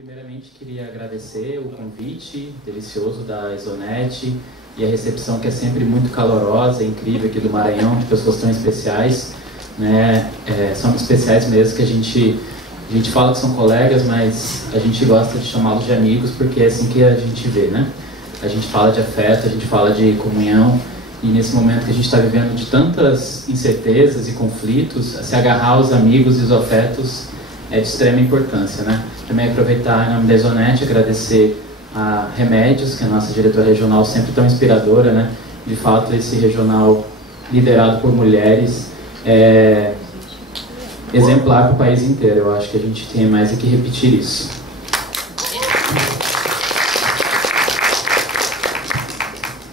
Primeiramente, queria agradecer o convite delicioso da Isonet e a recepção que é sempre muito calorosa e incrível aqui do Maranhão, de pessoas tão especiais, né? São especiais mesmo, que a gente fala que são colegas, mas a gente gosta de chamá-los de amigos, porque é assim que a gente vê, né? A gente fala de afeto, a gente fala de comunhão, e nesse momento que a gente está vivendo de tantas incertezas e conflitos, se agarrar aos amigos e os afetos é de extrema importância, né? Também aproveitar, em nome da Isonet, agradecer a Remédios, que é a nossa diretora regional, sempre tão inspiradora, né? De fato, esse regional liderado por mulheres é exemplar para o país inteiro. Eu acho que a gente tem mais que repetir isso.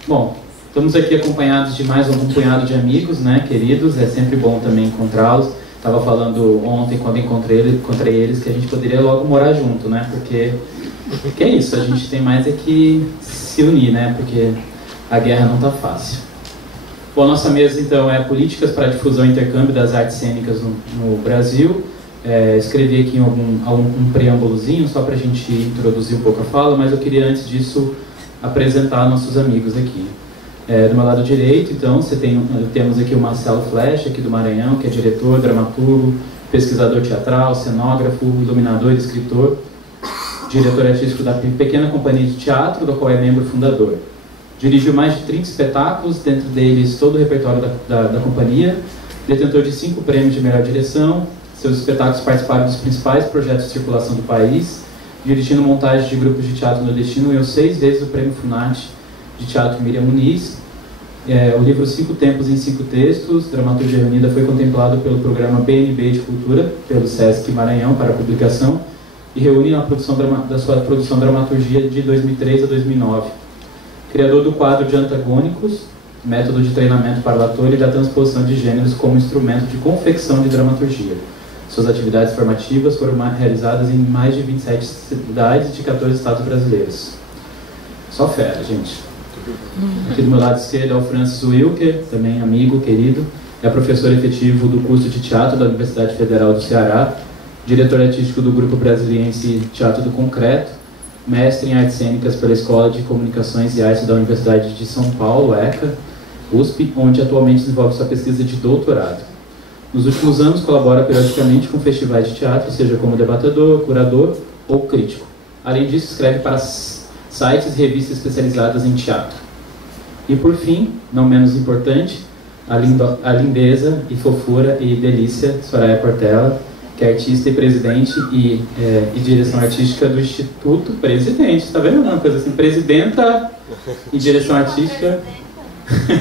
Bom, estamos aqui acompanhados de mais um punhado de amigos, né, queridos. É sempre bom também encontrá-los. Estava falando ontem, quando encontrei eles, que a gente poderia logo morar junto, né? Porque é isso, a gente tem mais que se unir, né? Porque a guerra não está fácil. Bom, a nossa mesa, então, é Políticas para a Difusão e Intercâmbio das Artes Cênicas no Brasil. Escrevi aqui um preâmbulozinho, só para a gente introduzir um pouco a fala, mas eu queria, antes disso, apresentar nossos amigos aqui. Do meu lado direito, então, temos aqui o Marcelo Flecha, aqui do Maranhão, que é diretor, dramaturgo, pesquisador teatral, cenógrafo, iluminador e escritor, diretor artístico da pequena companhia de teatro, da qual é membro fundador. Dirigiu mais de 30 espetáculos, dentro deles todo o repertório da companhia, detentor de 5 prêmios de melhor direção. Seus espetáculos participaram dos principais projetos de circulação do país, dirigindo montagem de grupos de teatro nordestino, ganhou 6 vezes o prêmio Funarte de Teatro Miriam Muniz. O livro 5 Tempos em 5 Textos, Dramaturgia Reunida, foi contemplado pelo programa BNB de Cultura, pelo Sesc Maranhão, para publicação, e reúne a produção da sua produção Dramaturgia de 2003 a 2009. Criador do quadro de Antagônicos, método de treinamento para o ator e da transposição de gêneros como instrumento de confecção de dramaturgia. Suas atividades formativas foram realizadas em mais de 27 cidades de 14 estados brasileiros. Só fera, gente. Aqui do meu lado esquerdo é o Francis Wilker, também amigo, querido. É professor efetivo do curso de teatro da Universidade Federal do Ceará, diretor artístico do Grupo Brasiliense Teatro do Concreto, mestre em artes cênicas pela Escola de Comunicações e Artes da Universidade de São Paulo, ECA, USP, onde atualmente desenvolve sua pesquisa de doutorado. Nos últimos anos colabora periodicamente com festivais de teatro, seja como debatedor, curador ou crítico. Além disso, escreve para sites e revistas especializadas em teatro. E por fim, não menos importante, a lindeza e fofura e delícia Soraya Portela, que é artista e presidente e direção artística do Instituto Presidente. Está vendo uma coisa assim? Presidenta e direção artística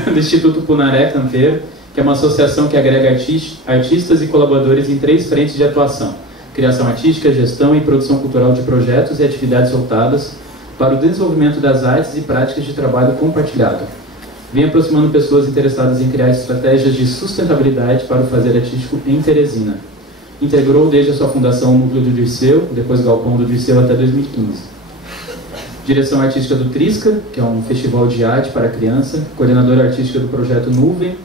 do Instituto Punaré Canteiro, que é uma associação que agrega artistas e colaboradores em 3 frentes de atuação: criação artística, gestão e produção cultural de projetos e atividades voltadas para o desenvolvimento das artes e práticas de trabalho compartilhado. Vem aproximando pessoas interessadas em criar estratégias de sustentabilidade para o fazer artístico em Teresina. Integrou desde a sua fundação o Núcleo do Dirceu, depois Galpão do Dirceu até 2015. Direção artística do Trisca, que é um festival de arte para criança, coordenadora artística do projeto Nuvem,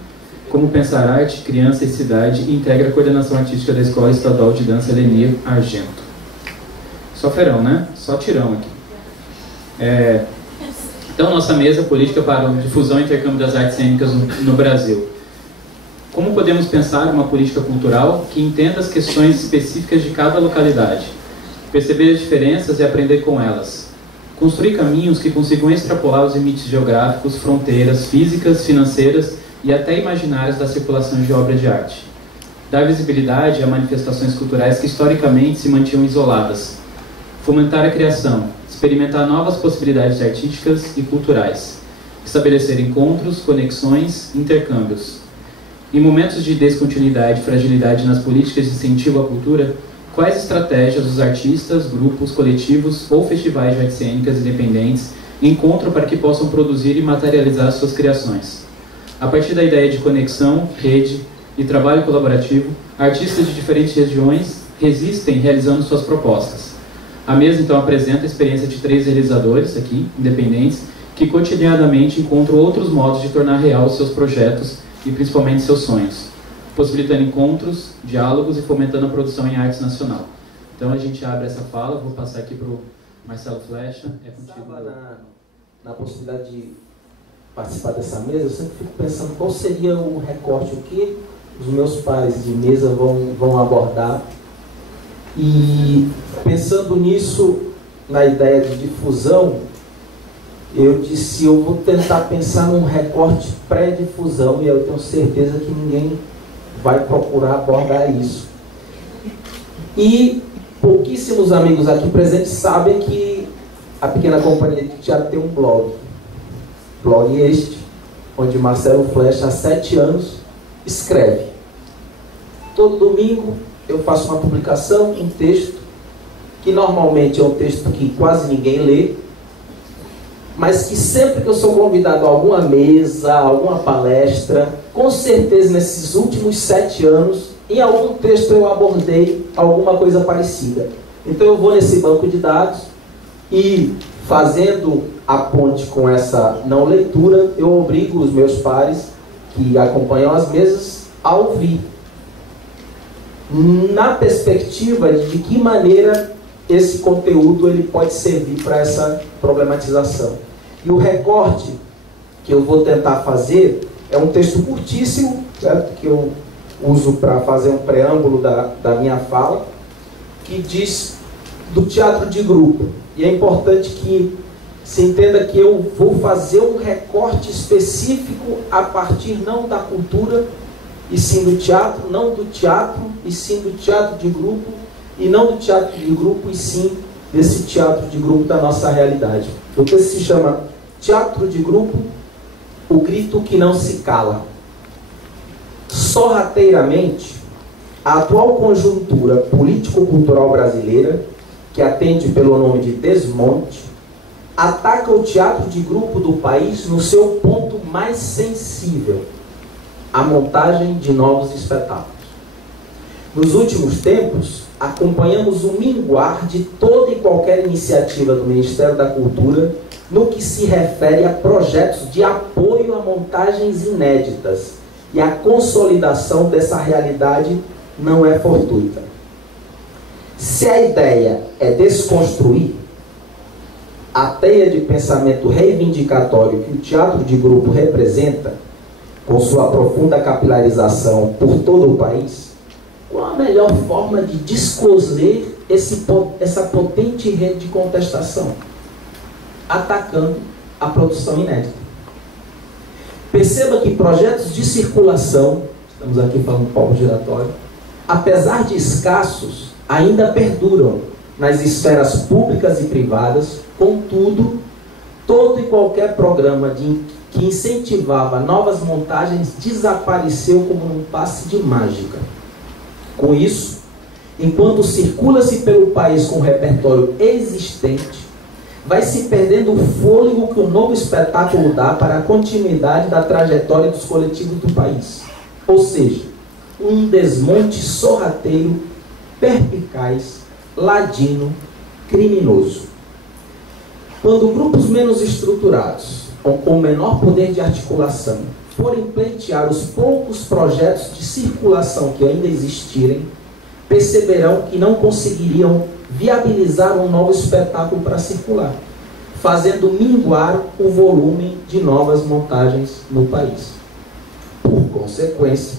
Como Pensar Arte, Criança e Cidade, e integra a coordenação artística da Escola Estadual de Dança Lenir Argento. Só ferão, né? Só tirão aqui. Então, nossa mesa política para a difusão e intercâmbio das artes cênicas no Brasil. Como podemos pensar uma política cultural que entenda as questões específicas de cada localidade, perceber as diferenças e aprender com elas, construir caminhos que consigam extrapolar os limites geográficos, fronteiras físicas, financeiras e até imaginárias da circulação de obra de arte, dar visibilidade a manifestações culturais que historicamente se mantinham isoladas, fomentar a criação, experimentar novas possibilidades artísticas e culturais, estabelecer encontros, conexões, intercâmbios. Em momentos de descontinuidade e fragilidade nas políticas de incentivo à cultura, quais estratégias os artistas, grupos, coletivos ou festivais de artes cênicas independentes encontram para que possam produzir e materializar suas criações? A partir da ideia de conexão, rede e trabalho colaborativo, artistas de diferentes regiões resistem realizando suas propostas. A mesa, então, apresenta a experiência de 3 realizadores aqui, independentes, que cotidianamente encontram outros modos de tornar real os seus projetos e principalmente seus sonhos, possibilitando encontros, diálogos e fomentando a produção em artes nacional. Então a gente abre essa fala, vou passar aqui para o Marcelo Flecha, é contigo. Na possibilidade de participar dessa mesa, eu sempre fico pensando qual seria o recorte, o que os meus pares de mesa vão abordar. E pensando nisso, na ideia de difusão, eu disse, eu vou tentar pensar num recorte pré-difusão, e eu tenho certeza que ninguém vai procurar abordar isso. E pouquíssimos amigos aqui presentes sabem que a Pequena Companhia de Teatro tem um blog. Blog este, onde Marcelo Flecha, há 7 anos, escreve. Todo domingo eu faço uma publicação, um texto, que normalmente é um texto que quase ninguém lê, mas que sempre que eu sou convidado a alguma mesa, a alguma palestra, com certeza nesses últimos 7 anos, em algum texto eu abordei alguma coisa parecida. Então eu vou nesse banco de dados e, fazendo a ponte com essa não leitura, eu obrigo os meus pares que acompanham as mesas a ouvir, na perspectiva de que maneira esse conteúdo ele pode servir para essa problematização. E o recorte que eu vou tentar fazer é um texto curtíssimo, certo? Que eu uso para fazer um preâmbulo da minha fala, que diz do teatro de grupo. E é importante que se entenda que eu vou fazer um recorte específico a partir não da cultura, e sim do teatro, não do teatro, e sim do teatro de grupo, e não do teatro de grupo, e sim desse teatro de grupo da nossa realidade. O texto se chama Teatro de Grupo, o grito que não se cala. Sorrateiramente, a atual conjuntura político-cultural brasileira, que atende pelo nome de desmonte, ataca o teatro de grupo do país no seu ponto mais sensível, a montagem de novos espetáculos. Nos últimos tempos, acompanhamos o minguar de toda e qualquer iniciativa do Ministério da Cultura no que se refere a projetos de apoio a montagens inéditas, e a consolidação dessa realidade não é fortuita. Se a ideia é desconstruir a teia de pensamento reivindicatório que o teatro de grupo representa, com sua profunda capilarização por todo o país, qual a melhor forma de descoser essa potente rede de contestação? Atacando a produção inédita. Perceba que projetos de circulação, estamos aqui falando do polo giratório, apesar de escassos, ainda perduram nas esferas públicas e privadas. Contudo, todo e qualquer programa que incentivava novas montagens desapareceu como num passe de mágica. Com isso, enquanto circula-se pelo país com o repertório existente, vai se perdendo o fôlego que o novo espetáculo dá para a continuidade da trajetória dos coletivos do país. Ou seja, um desmonte sorrateiro, perspicaz, ladino, criminoso. Quando grupos menos estruturados, ou com menor poder de articulação, forem pleitear os poucos projetos de circulação que ainda existirem, perceberão que não conseguiriam viabilizar um novo espetáculo para circular, fazendo minguar o volume de novas montagens no país. Por consequência,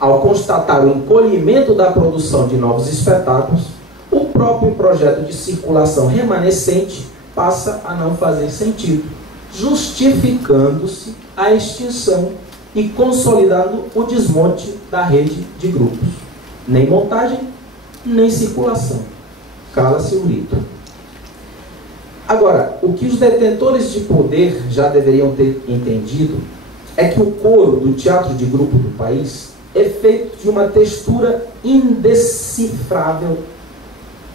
ao constatar o encolhimento da produção de novos espetáculos, o próprio projeto de circulação remanescente passa a não fazer sentido, justificando-se a extinção e consolidando o desmonte da rede de grupos. Nem montagem, nem circulação. Cala-se o grito. Agora, o que os detentores de poder já deveriam ter entendido é que o coro do teatro de grupo do país é feito de uma textura indecifrável.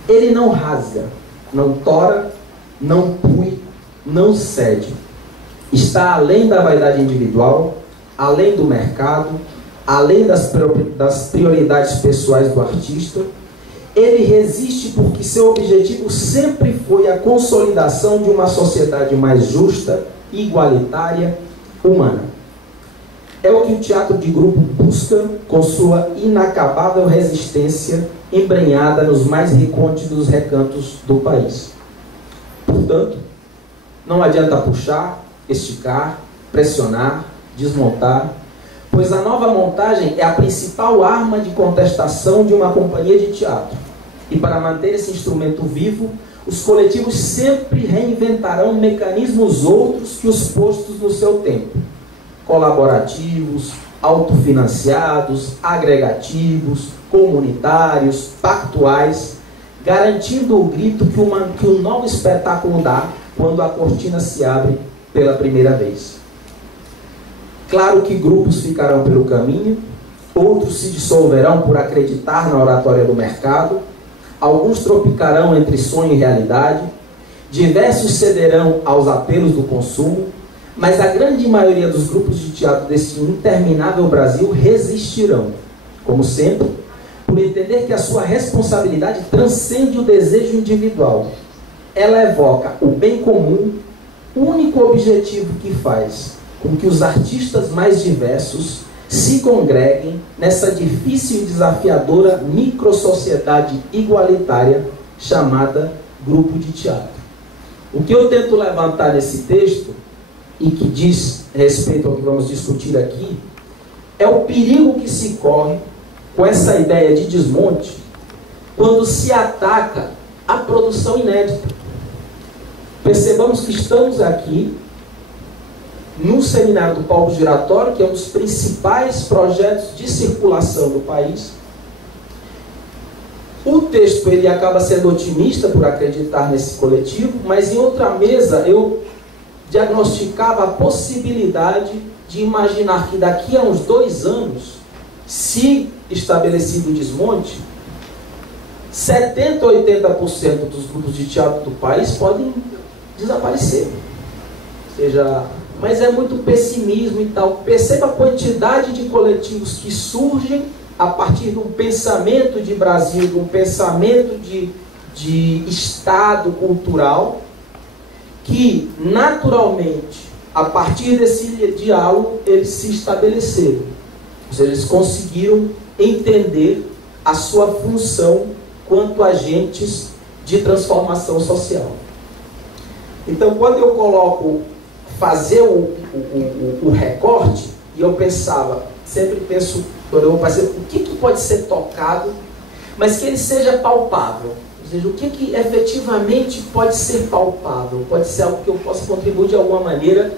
Ele não rasga, não tora, não pui, não cede. Está além da vaidade individual, além do mercado, além das prioridades pessoais do artista. Ele resiste porque seu objetivo sempre foi a consolidação de uma sociedade mais justa, igualitária, humana. É o que o teatro de grupo busca com sua inacabável resistência embrenhada nos mais recônditos recantos do país. Portanto, não adianta puxar, esticar, pressionar, desmontar, pois a nova montagem é a principal arma de contestação de uma companhia de teatro. E para manter esse instrumento vivo, os coletivos sempre reinventarão mecanismos outros que os postos no seu tempo. Colaborativos, autofinanciados, agregativos, comunitários, pactuais, garantindo o grito que um novo espetáculo dá quando a cortina se abre pela primeira vez. Claro que grupos ficarão pelo caminho, outros se dissolverão por acreditar na oratória do mercado, alguns tropicarão entre sonho e realidade, diversos cederão aos apelos do consumo, mas a grande maioria dos grupos de teatro desse interminável Brasil resistirão, como sempre, por entender que a sua responsabilidade transcende o desejo individual. Ela evoca o bem comum, o único objetivo que faz com que os artistas mais diversos se congreguem nessa difícil e desafiadora microsociedade igualitária chamada grupo de teatro. O que eu tento levantar nesse texto, e que diz respeito ao que vamos discutir aqui, é o perigo que se corre com essa ideia de desmonte quando se ataca a produção inédita. Percebamos que estamos aqui no seminário do Palco Giratório, que é um dos principais projetos de circulação do país. O texto ele acaba sendo otimista por acreditar nesse coletivo, mas em outra mesa eu diagnosticava a possibilidade de imaginar que daqui a uns 2 anos, se estabelecido o desmonte, 70% ou 80% dos grupos de teatro do país podem desaparecer. Ou seja, mas é muito pessimismo e tal. Perceba a quantidade de coletivos que surgem a partir de um pensamento de Brasil, de um pensamento de Estado cultural, que naturalmente, a partir desse diálogo, eles se estabeleceram. Ou seja, eles conseguiram entender a sua função quanto agentes de transformação social. Então, quando eu coloco fazer o recorte, e eu pensava, sempre penso, quando eu vou fazer, o que pode ser tocado, mas que ele seja palpável. Ou seja, o que efetivamente pode ser palpável, pode ser algo que eu possa contribuir de alguma maneira,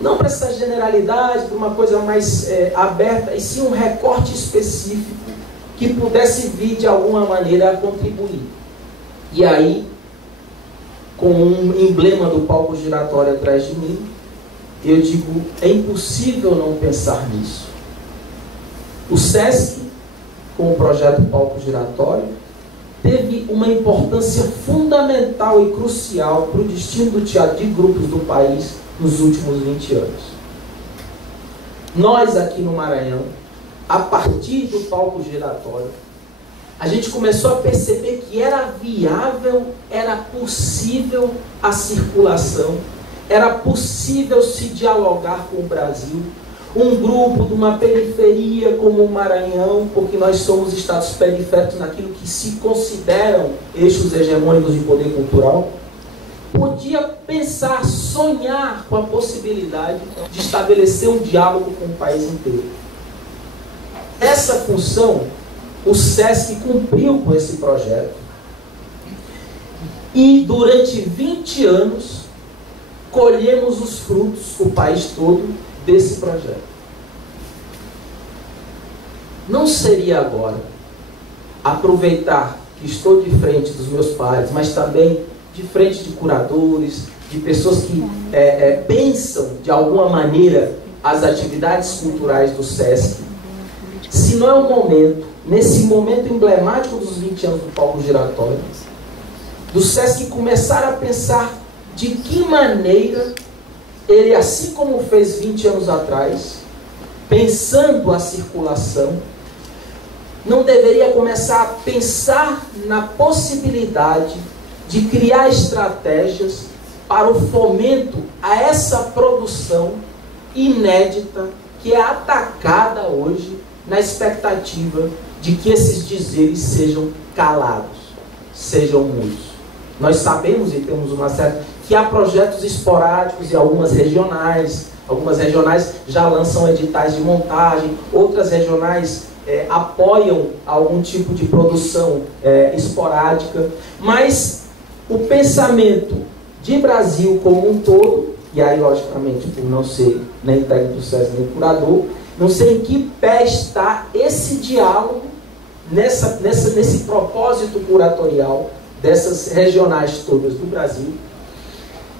não para essa generalidade, para uma coisa mais aberta, e sim um recorte específico que pudesse vir de alguma maneira a contribuir. E aí, com um emblema do Palco Giratório atrás de mim, eu digo, é impossível não pensar nisso. O SESC, com o projeto Palco Giratório, teve uma importância fundamental e crucial para o destino do teatro de grupos do país nos últimos 20 anos. Nós aqui no Maranhão, a partir do Palco Giratório, a gente começou a perceber que era viável, era possível a circulação, era possível se dialogar com o Brasil, um grupo de uma periferia como o Maranhão, porque nós somos estados periféricos naquilo que se consideram eixos hegemônicos de poder cultural, podia pensar, sonhar com a possibilidade de estabelecer um diálogo com o país inteiro. Essa função, o SESC cumpriu com esse projeto, e durante 20 anos colhemos os frutos, o país todo, desse projeto. Não seria agora aproveitar que estou de frente dos meus pares, mas também de frente de curadores, de pessoas que pensam de alguma maneira as atividades culturais do SESC, se não é o momento, nesse momento emblemático dos 20 anos do Palco Giratório, do SESC começar a pensar de que maneira ele, assim como fez 20 anos atrás, pensando a circulação, não deveria começar a pensar na possibilidade de criar estratégias para o fomento a essa produção inédita que é atacada hoje na expectativa de que esses dizeres sejam calados, sejam mudos. Nós sabemos e temos uma certa... que há projetos esporádicos e algumas regionais já lançam editais de montagem, outras regionais apoiam algum tipo de produção esporádica, mas o pensamento de Brasil como um todo, e aí logicamente por não ser nem técnico do SESC nem curador, não sei em que pé está esse diálogo nesse propósito curatorial dessas regionais todas do Brasil,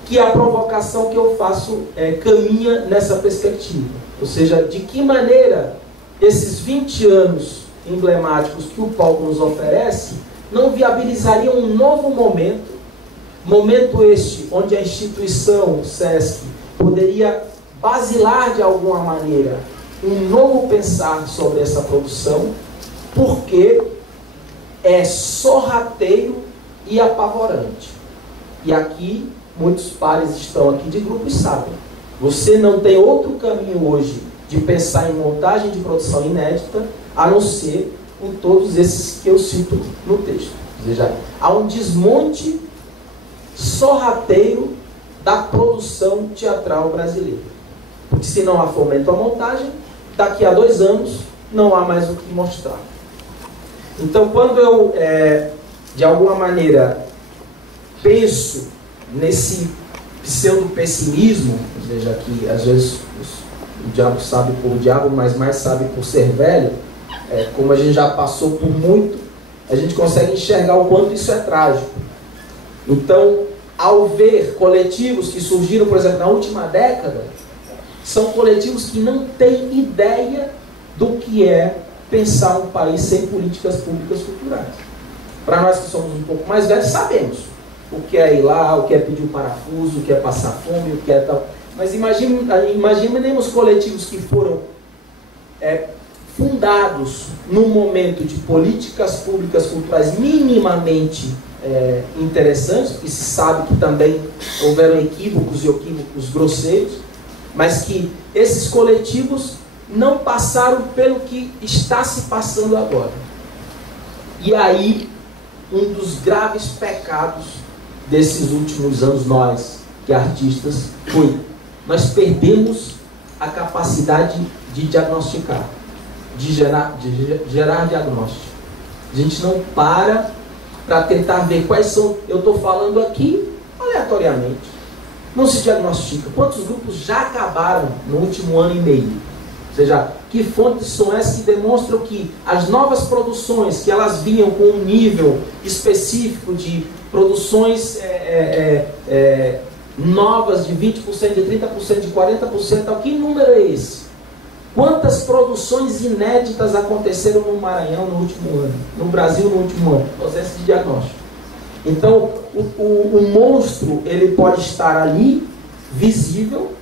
que a provocação que eu faço caminha nessa perspectiva. Ou seja, de que maneira esses 20 anos emblemáticos que o palco nos oferece não viabilizariam um novo momento este onde a instituição, o SESC, poderia basilar de alguma maneira um novo pensar sobre essa produção, porque é sorrateiro e apavorante. E aqui, muitos pares estão aqui de grupo e sabem. Você não tem outro caminho hoje de pensar em montagem de produção inédita, a não ser com todos esses que eu cito no texto. Ou seja, há um desmonte sorrateiro da produção teatral brasileira. Porque se não há fomento à montagem, daqui a 2 anos não há mais o que mostrar. Então, quando eu, de alguma maneira, penso nesse pseudo-pessimismo, ou seja, que às vezes o diabo sabe por diabo, mas mais sabe por ser velho, como a gente já passou por muito, a gente consegue enxergar o quanto isso é trágico. Então, ao ver coletivos que surgiram, por exemplo, na última década, são coletivos que não têm ideia do que é pensar um país sem políticas públicas culturais. Para nós que somos um pouco mais velhos, sabemos o que é ir lá, o que é pedir um parafuso, o que é passar fome, o que é tal. Mas imaginemos coletivos que foram fundados num momento de políticas públicas culturais minimamente interessantes, porque se sabe que também houveram equívocos e equívocos grosseiros, mas que esses coletivos não passaram pelo que está se passando agora. E aí, um dos graves pecados desses últimos anos, nós, que artistas, nós perdemos a capacidade de diagnosticar, de gerar diagnóstico. A gente não para tentar ver quais são... Eu estou falando aqui aleatoriamente. Não se diagnostica. Quantos grupos já acabaram no último ano e meio? Ou seja, que fontes são essas que demonstram que as novas produções, que elas vinham com um nível específico de produções novas de 20%, de 30%, de 40%, que número é esse? Quantas produções inéditas aconteceram no Maranhão no último ano? No Brasil no último ano? Processo de diagnóstico. Então, o monstro, ele pode estar ali, visível,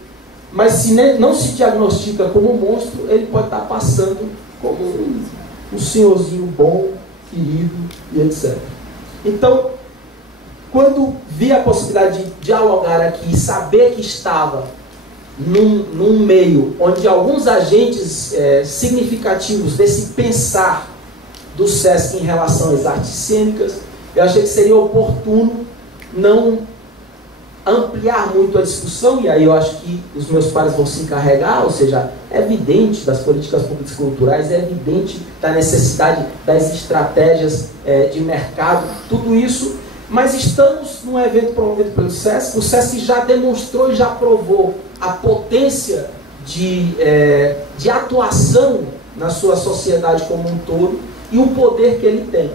mas se não se diagnostica como monstro, ele pode estar passando como um senhorzinho bom, querido e etc. Então, quando vi a possibilidade de dialogar aqui e saber que estava num meio onde alguns agentes significativos desse pensar do SESC em relação às artes cênicas, eu achei que seria oportuno não ampliar muito a discussão, e aí eu acho que os meus pares vão se encarregar, ou seja, é evidente das políticas públicas culturais, é evidente da necessidade das estratégias de mercado, tudo isso, mas estamos num evento promovido pelo SESC. O SESC já demonstrou e já provou a potência de atuação na sua sociedade como um todo e o poder que ele tem.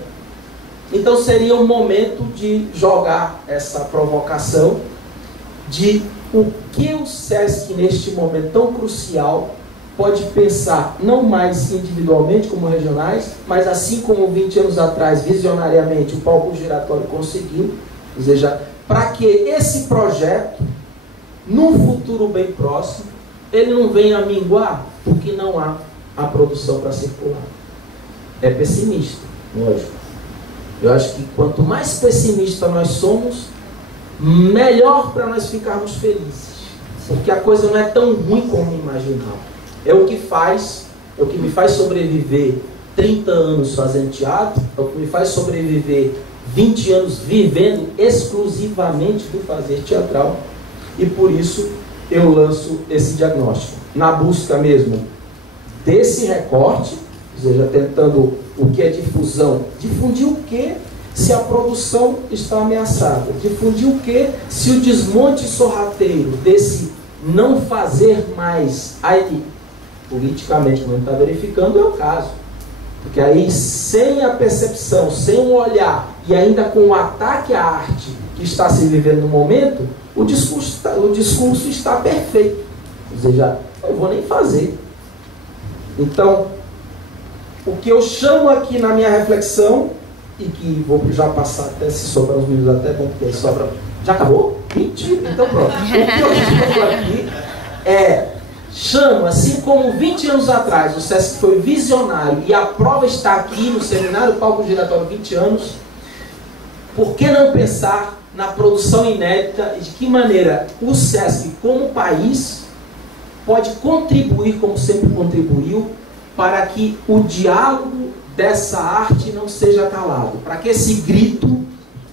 Então seria um momento de jogar essa provocação de o que o SESC, neste momento tão crucial, pode pensar não mais individualmente como regionais, mas assim como 20 anos atrás, visionariamente, o palco giratório conseguiu, ou seja, para que esse projeto, num futuro bem próximo, ele não venha a minguar, porque não há a produção para circular. É pessimista, lógico. Eu acho que quanto mais pessimista nós somos, melhor para nós ficarmos felizes. Porque a coisa não é tão ruim como imaginava. É o que me faz sobreviver 30 anos fazendo teatro, é o que me faz sobreviver 20 anos vivendo exclusivamente do fazer teatral. E por isso eu lanço esse diagnóstico, na busca mesmo desse recorte, ou seja, tentando o que é difusão. Difundir o que se a produção está ameaçada? Difundir o que se o desmonte sorrateiro desse não fazer mais, aí politicamente não está verificando, é o caso. Porque aí, sem a percepção, sem um olhar, e ainda com o ataque à arte que está se vivendo no momento, o discurso está perfeito. Ou seja, não vou nem fazer. Então, o que eu chamo aqui na minha reflexão, e que vou já passar até, se sobrar uns minutos, até bom, porque sobra... Já acabou? Mentira! Então pronto. O que eu chamo aqui chamo, assim como 20 anos atrás o SESC foi visionário, e a prova está aqui no seminário Palco Giratório 20 anos, por que não pensar na produção inédita e de que maneira o SESC, como país, pode contribuir, como sempre contribuiu, para que o diálogo dessa arte não seja calado, para que esse grito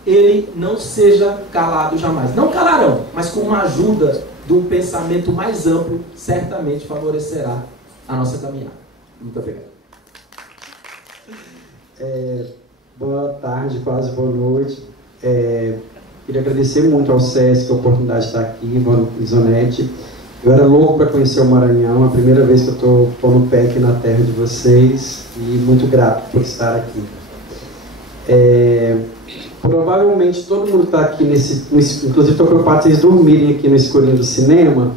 ele não seja calado jamais. Não calarão, mas com uma ajuda de um pensamento mais amplo, certamente favorecerá a nossa caminhada. Muito obrigado. Boa tarde, quase boa noite. Queria agradecer muito ao SESC a oportunidade de estar aqui, Isonete. Eu era louco para conhecer o Maranhão, a primeira vez que eu estou pondo o pé aqui na terra de vocês, e muito grato por estar aqui. Provavelmente todo mundo está aqui inclusive estou preocupado vocês dormirem aqui no escurinho do cinema,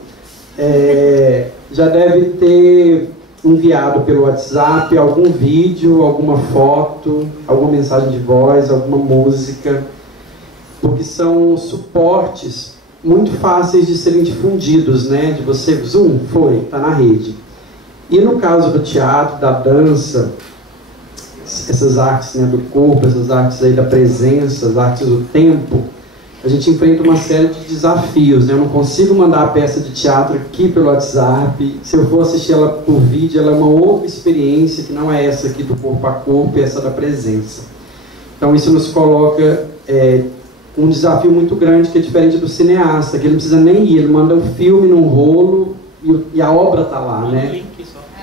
já deve ter enviado pelo WhatsApp algum vídeo, alguma foto, alguma mensagem de voz, alguma música, porque são suportes muito fáceis de serem difundidos, né? De você, zoom, foi, está na rede. E no caso do teatro, da dança, essas artes, né, do corpo, essas artes aí da presença, as artes do tempo, a gente enfrenta uma série de desafios, né? Eu não consigo mandar a peça de teatro aqui pelo WhatsApp. Se eu for assistir ela por vídeo, ela é uma outra experiência, que não é essa aqui do corpo a corpo, é essa da presença. Então isso nos coloca um desafio muito grande, que é diferente do cineasta, que ele não precisa nem ir, ele manda um filme num rolo e a obra está lá, né?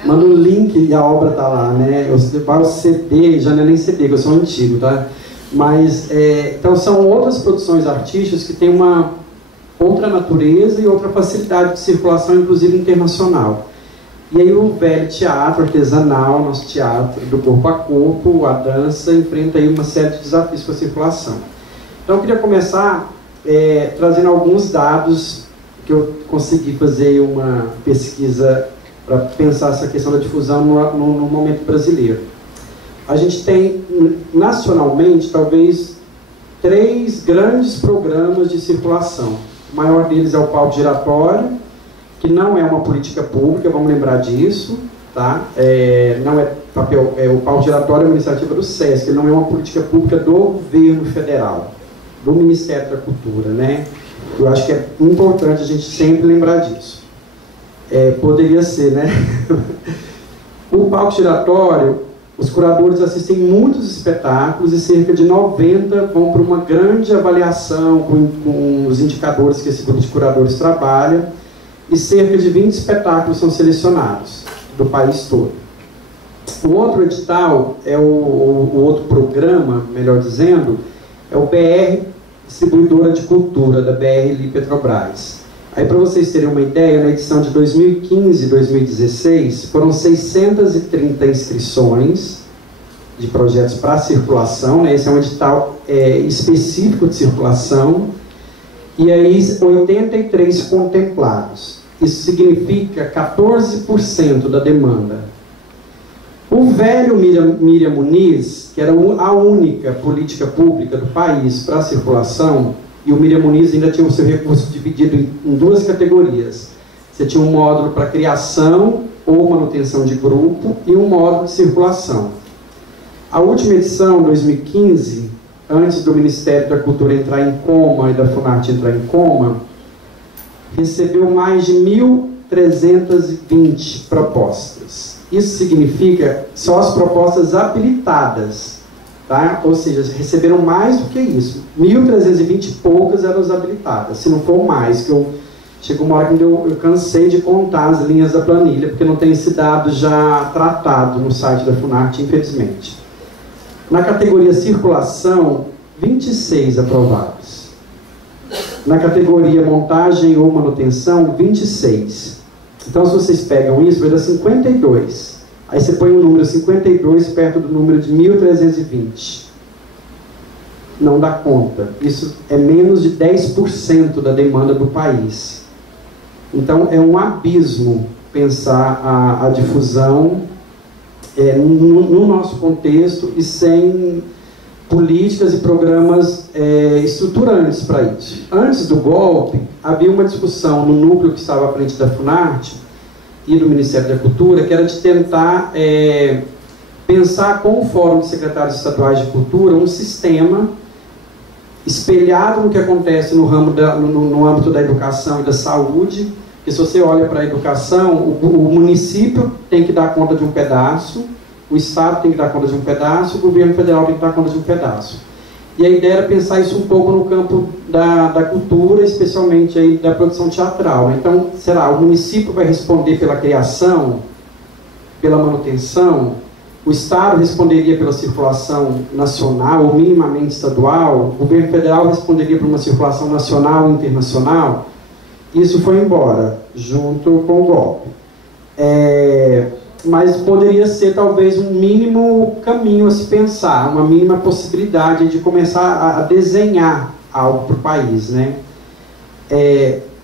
Manda um link e a obra está lá, né? Vai o CD, já não é nem CD, que eu sou antigo, tá? Mas, então são outras produções artísticas que têm uma outra natureza e outra facilidade de circulação, inclusive internacional. E aí o velho teatro artesanal, nosso teatro do corpo a corpo, a dança, enfrenta aí uma série de desafios para a circulação. Então eu queria começar trazendo alguns dados que eu consegui fazer uma pesquisa para pensar essa questão da difusão no momento brasileiro. A gente tem, nacionalmente, talvez 3 grandes programas de circulação. O maior deles é o Palco Giratório, que não é uma política pública, vamos lembrar disso, tá? Não é papel, o Palco Giratório é uma iniciativa do SESC, ele não é uma política pública do governo federal, do Ministério da Cultura, né? Eu acho que é importante a gente sempre lembrar disso. Poderia ser, né? O Palco Giratório, os curadores assistem muitos espetáculos e cerca de 90 vão para uma grande avaliação com os indicadores que esse grupo de curadores trabalha, e cerca de 20 espetáculos são selecionados do país todo. O outro edital, o outro programa, melhor dizendo, é o BR Distribuidora de Cultura, da BR Petrobras. Aí, para vocês terem uma ideia, na edição de 2015 e 2016, foram 630 inscrições de projetos para circulação, né? Esse é um edital específico de circulação, e aí 83 contemplados. Isso significa 14% da demanda. O velho Miriam Muniz, que era a única política pública do país para a circulação, e o Miriam Muniz ainda tinha o seu recurso dividido em 2 categorias. Você tinha um módulo para criação ou manutenção de grupo e um módulo de circulação. A última edição, 2015, antes do Ministério da Cultura entrar em coma e da Funarte entrar em coma, recebeu mais de 1.000 1.320 propostas. Isso significa só as propostas habilitadas, tá? Ou seja, receberam mais do que isso. 1.320 e poucas eram as habilitadas, se não for mais, que chegou uma hora que eu cansei de contar as linhas da planilha, porque não tem esse dado já tratado no site da Funarte, infelizmente. Na categoria circulação, 26 aprovados. Na categoria montagem ou manutenção, 26. Então, se vocês pegam isso, vai dar 52. Aí você põe o número 52 perto do número de 1.320. Não dá conta. Isso é menos de 10% da demanda do país. Então, é um abismo pensar a difusão no nosso contexto e sem políticas e programas estruturantes para isso. Antes do golpe, havia uma discussão no núcleo que estava à frente da Funarte e do Ministério da Cultura, que era de tentar pensar com o Fórum de Secretários Estaduais de Cultura um sistema espelhado no que acontece no âmbito da educação e da saúde, que se você olha para a educação, o município tem que dar conta de um pedaço, o Estado tem que dar conta de um pedaço, o governo federal tem que dar conta de um pedaço. E a ideia era pensar isso um pouco no campo da cultura, especialmente aí da produção teatral. Então, será, o município vai responder pela criação, pela manutenção, o Estado responderia pela circulação nacional ou minimamente estadual, o governo federal responderia por uma circulação nacional e internacional. Isso foi embora, junto com o golpe. Mas poderia ser talvez um mínimo caminho a se pensar, uma mínima possibilidade de começar a desenhar algo para o país, né?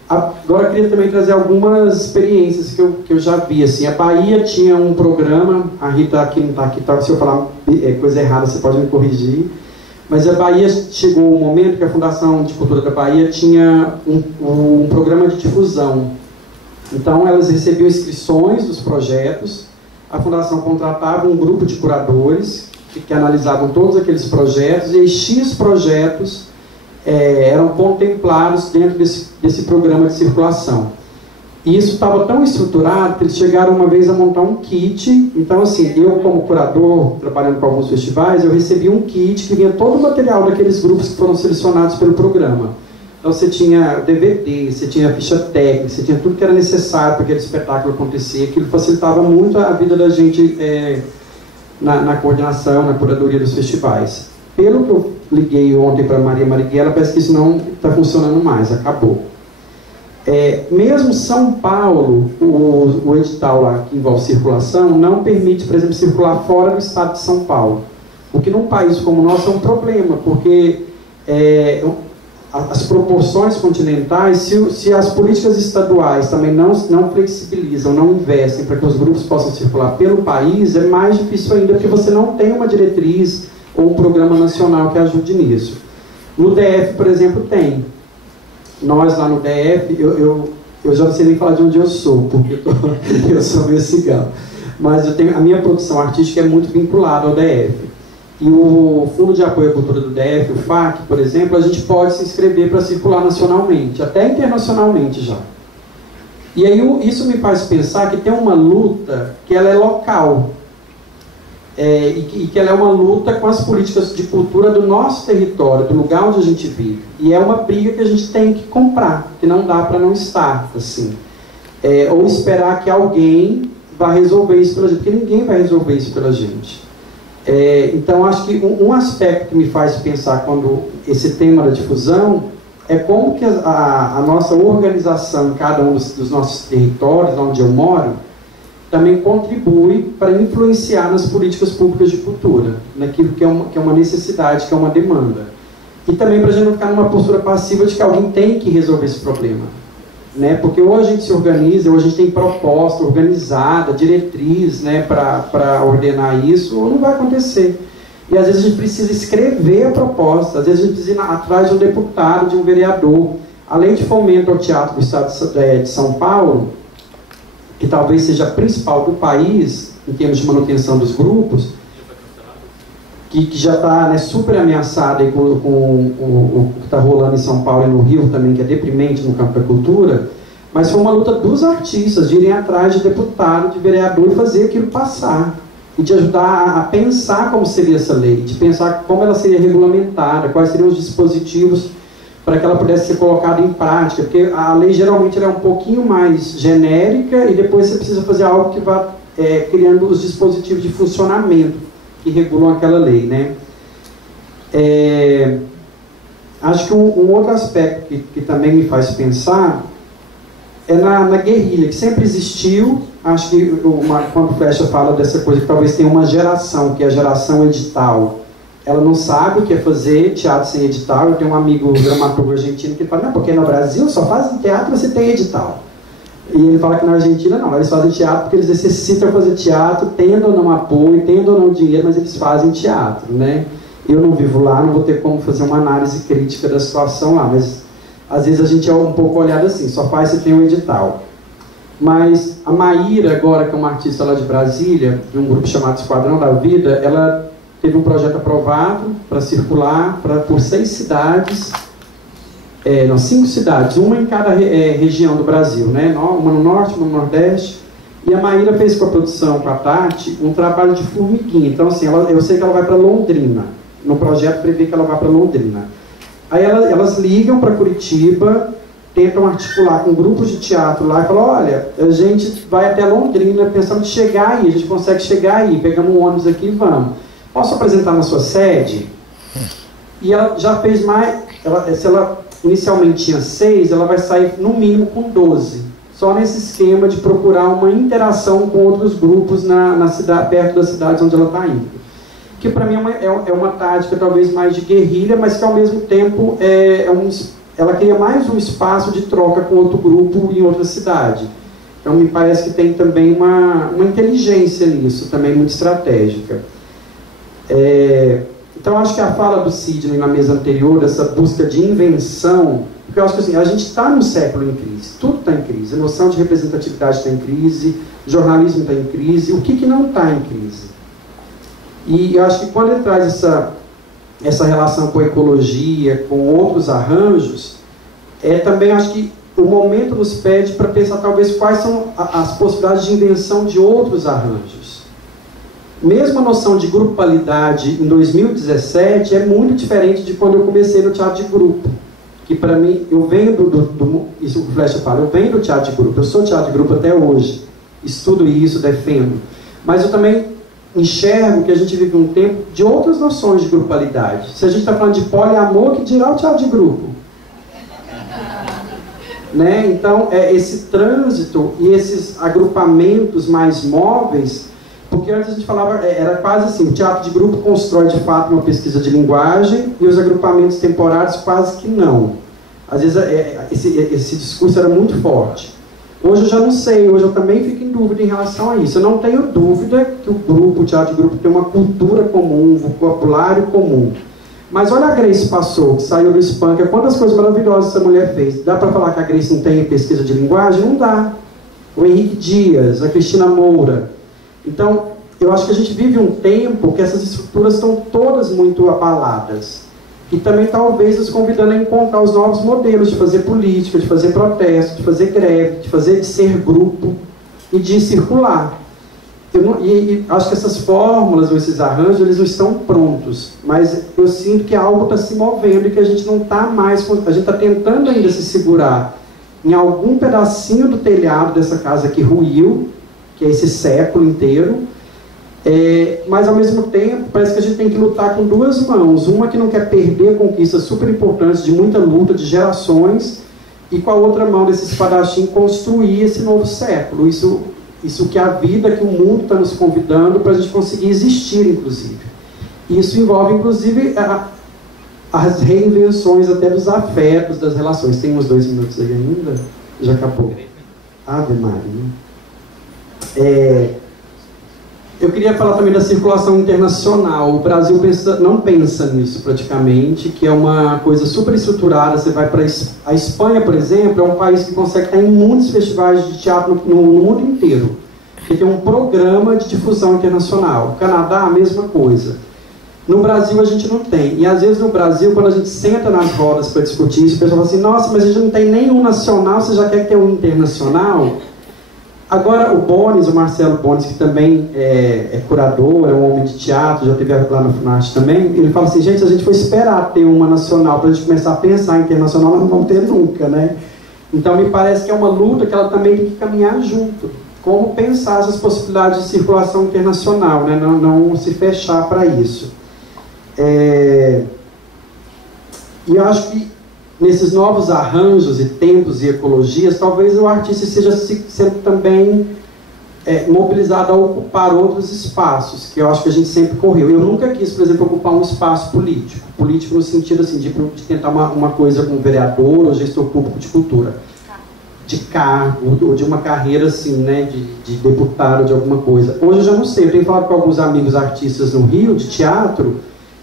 Agora eu queria também trazer algumas experiências que eu já vi. Assim, a Bahia tinha um programa, a Rita aqui não está aqui, tá, se eu falar coisa errada você pode me corrigir, mas a Bahia chegou um momento que a Fundação de Cultura da Bahia tinha um programa de difusão. Então elas recebiam inscrições dos projetos, a Fundação contratava um grupo de curadores que analisavam todos aqueles projetos, e X projetos eram contemplados dentro desse programa de circulação. E isso estava tão estruturado que eles chegaram uma vez a montar um kit. Então, assim, eu como curador, trabalhando com alguns festivais, eu recebi um kit que vinha todo o material daqueles grupos que foram selecionados pelo programa. Então você tinha DVD, você tinha ficha técnica, você tinha tudo que era necessário para aquele espetáculo acontecer. Aquilo facilitava muito a vida da gente na coordenação, na curadoria dos festivais. Pelo que eu liguei ontem para a Maria Marighella, parece que isso não está funcionando mais, acabou. Mesmo São Paulo, o edital lá que envolve circulação, não permite, por exemplo, circular fora do estado de São Paulo. O que num país como o nosso é um problema, porque as proporções continentais, se as políticas estaduais também não flexibilizam, não investem para que os grupos possam circular pelo país, é mais difícil ainda, porque você não tem uma diretriz ou um programa nacional que ajude nisso. No DF, por exemplo, tem. Nós lá no DF, eu já não sei nem falar de onde eu sou, porque eu sou meio cigano, mas a minha produção artística é muito vinculada ao DF. E o Fundo de Apoio à Cultura do DF, o FAC, por exemplo, a gente pode se inscrever para circular nacionalmente, até internacionalmente já. E aí isso me faz pensar que tem uma luta que ela é local, e que ela é uma luta com as políticas de cultura do nosso território, do lugar onde a gente vive. E é uma briga que a gente tem que comprar, que não dá para não estar, assim. Ou esperar que alguém vá resolver isso pela gente, porque ninguém vai resolver isso pela gente. Então, acho que um aspecto que me faz pensar quando esse tema da difusão é como que a nossa organização em cada um dos nossos territórios, onde eu moro, também contribui para influenciar nas políticas públicas de cultura, naquilo que é uma necessidade, que é uma demanda. E também para a gente não ficar numa postura passiva de que alguém tem que resolver esse problema. Né? Porque ou a gente se organiza, ou a gente tem proposta organizada, diretriz, né, para ordenar isso, ou não vai acontecer. E às vezes a gente precisa escrever a proposta, às vezes a gente precisa ir atrás de um deputado, de um vereador. A Lei de Fomento ao Teatro do Estado de São Paulo, que talvez seja a principal do país, em termos de manutenção dos grupos, que já está, né, super ameaçada aí com o que está rolando em São Paulo e no Rio também, que é deprimente no campo da cultura, Mas foi uma luta dos artistas de irem atrás de deputado, de vereador e fazer aquilo passar. E de ajudar a pensar como seria essa lei, de pensar como ela seria regulamentada, quais seriam os dispositivos para que ela pudesse ser colocada em prática. Porque a lei geralmente ela é um pouquinho mais genérica e depois você precisa fazer algo que vá criando os dispositivos de funcionamento que regulam aquela lei, né? Acho que um outro aspecto que também me faz pensar é na guerrilha, que sempre existiu. Acho que quando o Flecha fala dessa coisa que talvez tenha uma geração, que é a geração edital, ela não sabe o que é fazer teatro sem edital. Eu tenho um amigo dramaturgo argentino que fala, não, porque no Brasil só fazem teatro se tem edital. E ele fala que na Argentina não, eles fazem teatro porque eles necessitam fazer teatro, tendo ou não apoio, tendo ou não dinheiro, mas eles fazem teatro, né? Eu não vivo lá, não vou ter como fazer uma análise crítica da situação lá, mas às vezes a gente é um pouco olhado assim, só faz se tem um edital. Mas a Maíra, agora, que é uma artista lá de Brasília, de um grupo chamado Esquadrão da Vida, ela teve um projeto aprovado para circular por 6 cidades, 5 cidades, uma em cada região do Brasil, né? Uma no norte, uma no nordeste. E a Maíra fez com a produção, com a Tati, um trabalho de formiguinha. Então, assim, eu sei que ela vai para Londrina. No projeto prevê que ela vai para Londrina. Aí elas ligam para Curitiba, tentam articular com grupos de teatro lá e falam, olha, a gente vai até Londrina pensando em chegar aí, a gente consegue chegar aí, pegamos um ônibus aqui e vamos. Posso apresentar na sua sede? E ela já fez mais, se ela inicialmente tinha 6, ela vai sair no mínimo com 12. Só nesse esquema de procurar uma interação com outros grupos na cidade, perto das cidades onde ela está indo. Que para mim é uma tática talvez mais de guerrilha, mas que ao mesmo tempo ela cria mais um espaço de troca com outro grupo em outra cidade. Então me parece que tem também uma inteligência nisso, também muito estratégica. Então acho que a fala do Sidney na mesa anterior, dessa busca de invenção, porque eu acho que assim, a gente está num século em crise, tudo está em crise, a noção de representatividade está em crise, o jornalismo está em crise, o que não está em crise? E eu acho que quando ele traz essa relação com a ecologia, com outros arranjos, também acho que o momento nos pede para pensar talvez quais são as possibilidades de invenção de outros arranjos. Mesmo a noção de grupalidade em 2017 é muito diferente de quando eu comecei no teatro de grupo. Que para mim, eu venho isso o Flecha fala, eu venho do teatro de grupo, eu sou teatro de grupo até hoje, estudo isso, defendo. Mas eu também enxergo que a gente vive um tempo de outras noções de grupalidade. Se a gente está falando de poliamor, que dirá o teatro de grupo? Né? Então, esse trânsito e esses agrupamentos mais móveis, porque antes a gente falava, era quase assim, o teatro de grupo constrói de fato uma pesquisa de linguagem e os agrupamentos temporários quase que não. Às vezes esse discurso era muito forte. Hoje eu já não sei, hoje eu também fico em dúvida em relação a isso. Eu não tenho dúvida que o teatro de grupo tem uma cultura comum, um vocabulário comum. Mas olha a Grace Passou, que saiu do Spanker, quantas coisas maravilhosas essa mulher fez. Dá para falar que a Grace não tem pesquisa de linguagem? Não dá. O Henrique Dias, a Cristina Moura. Então, eu acho que a gente vive um tempo que essas estruturas estão todas muito abaladas. E também talvez nos convidando a encontrar os novos modelos de fazer política, de fazer protesto, de fazer greve, de ser grupo e de circular. E acho que essas fórmulas ou esses arranjos, eles não estão prontos, mas eu sinto que algo está se movendo e que a gente não está mais, a gente está tentando ainda se segurar em algum pedacinho do telhado dessa casa que ruiu, que é esse século inteiro. Mas ao mesmo tempo parece que a gente tem que lutar com duas mãos, uma que não quer perder conquistas super importantes de muita luta de gerações, e com a outra mão desse espadachim construir esse novo século, isso que a vida, que o mundo está nos convidando para a gente conseguir existir, inclusive. Isso envolve inclusive as reinvenções até dos afetos, das relações. Tem uns 2 minutos aí ainda? Já acabou. Ave Maria. Eu queria falar também da circulação internacional. O Brasil não pensa nisso praticamente, que é uma coisa super estruturada. Você vai para a Espanha, por exemplo, é um país que consegue estar em muitos festivais de teatro no mundo inteiro, que tem um programa de difusão internacional. O Canadá, a mesma coisa. No Brasil a gente não tem. E às vezes no Brasil, quando a gente senta nas rodas para discutir isso, o pessoal fala assim, nossa, mas a gente não tem nenhum nacional, você já quer ter um internacional? Agora o Bones, o Marcelo Bones, que também é curador, é um homem de teatro, já teve lá na FUNARTE também, ele fala assim, gente, a gente foi esperar ter uma nacional para a gente começar a pensar em internacional, nós não vamos ter nunca, né? Então me parece que é uma luta que ela também tem que caminhar junto. Como pensar essas possibilidades de circulação internacional, né? Não se fechar para isso. E eu acho que nesses novos arranjos e tempos e ecologias, talvez o artista esteja sendo também mobilizado a ocupar outros espaços, que eu acho que a gente sempre correu. Eu nunca quis, por exemplo, ocupar um espaço político. Político no sentido assim, de tentar uma coisa como vereador ou gestor público de cultura. De cargo, ou de uma carreira assim, né, de deputado, de alguma coisa. Hoje eu já não sei, eu tenho falado com alguns amigos artistas no Rio, de teatro,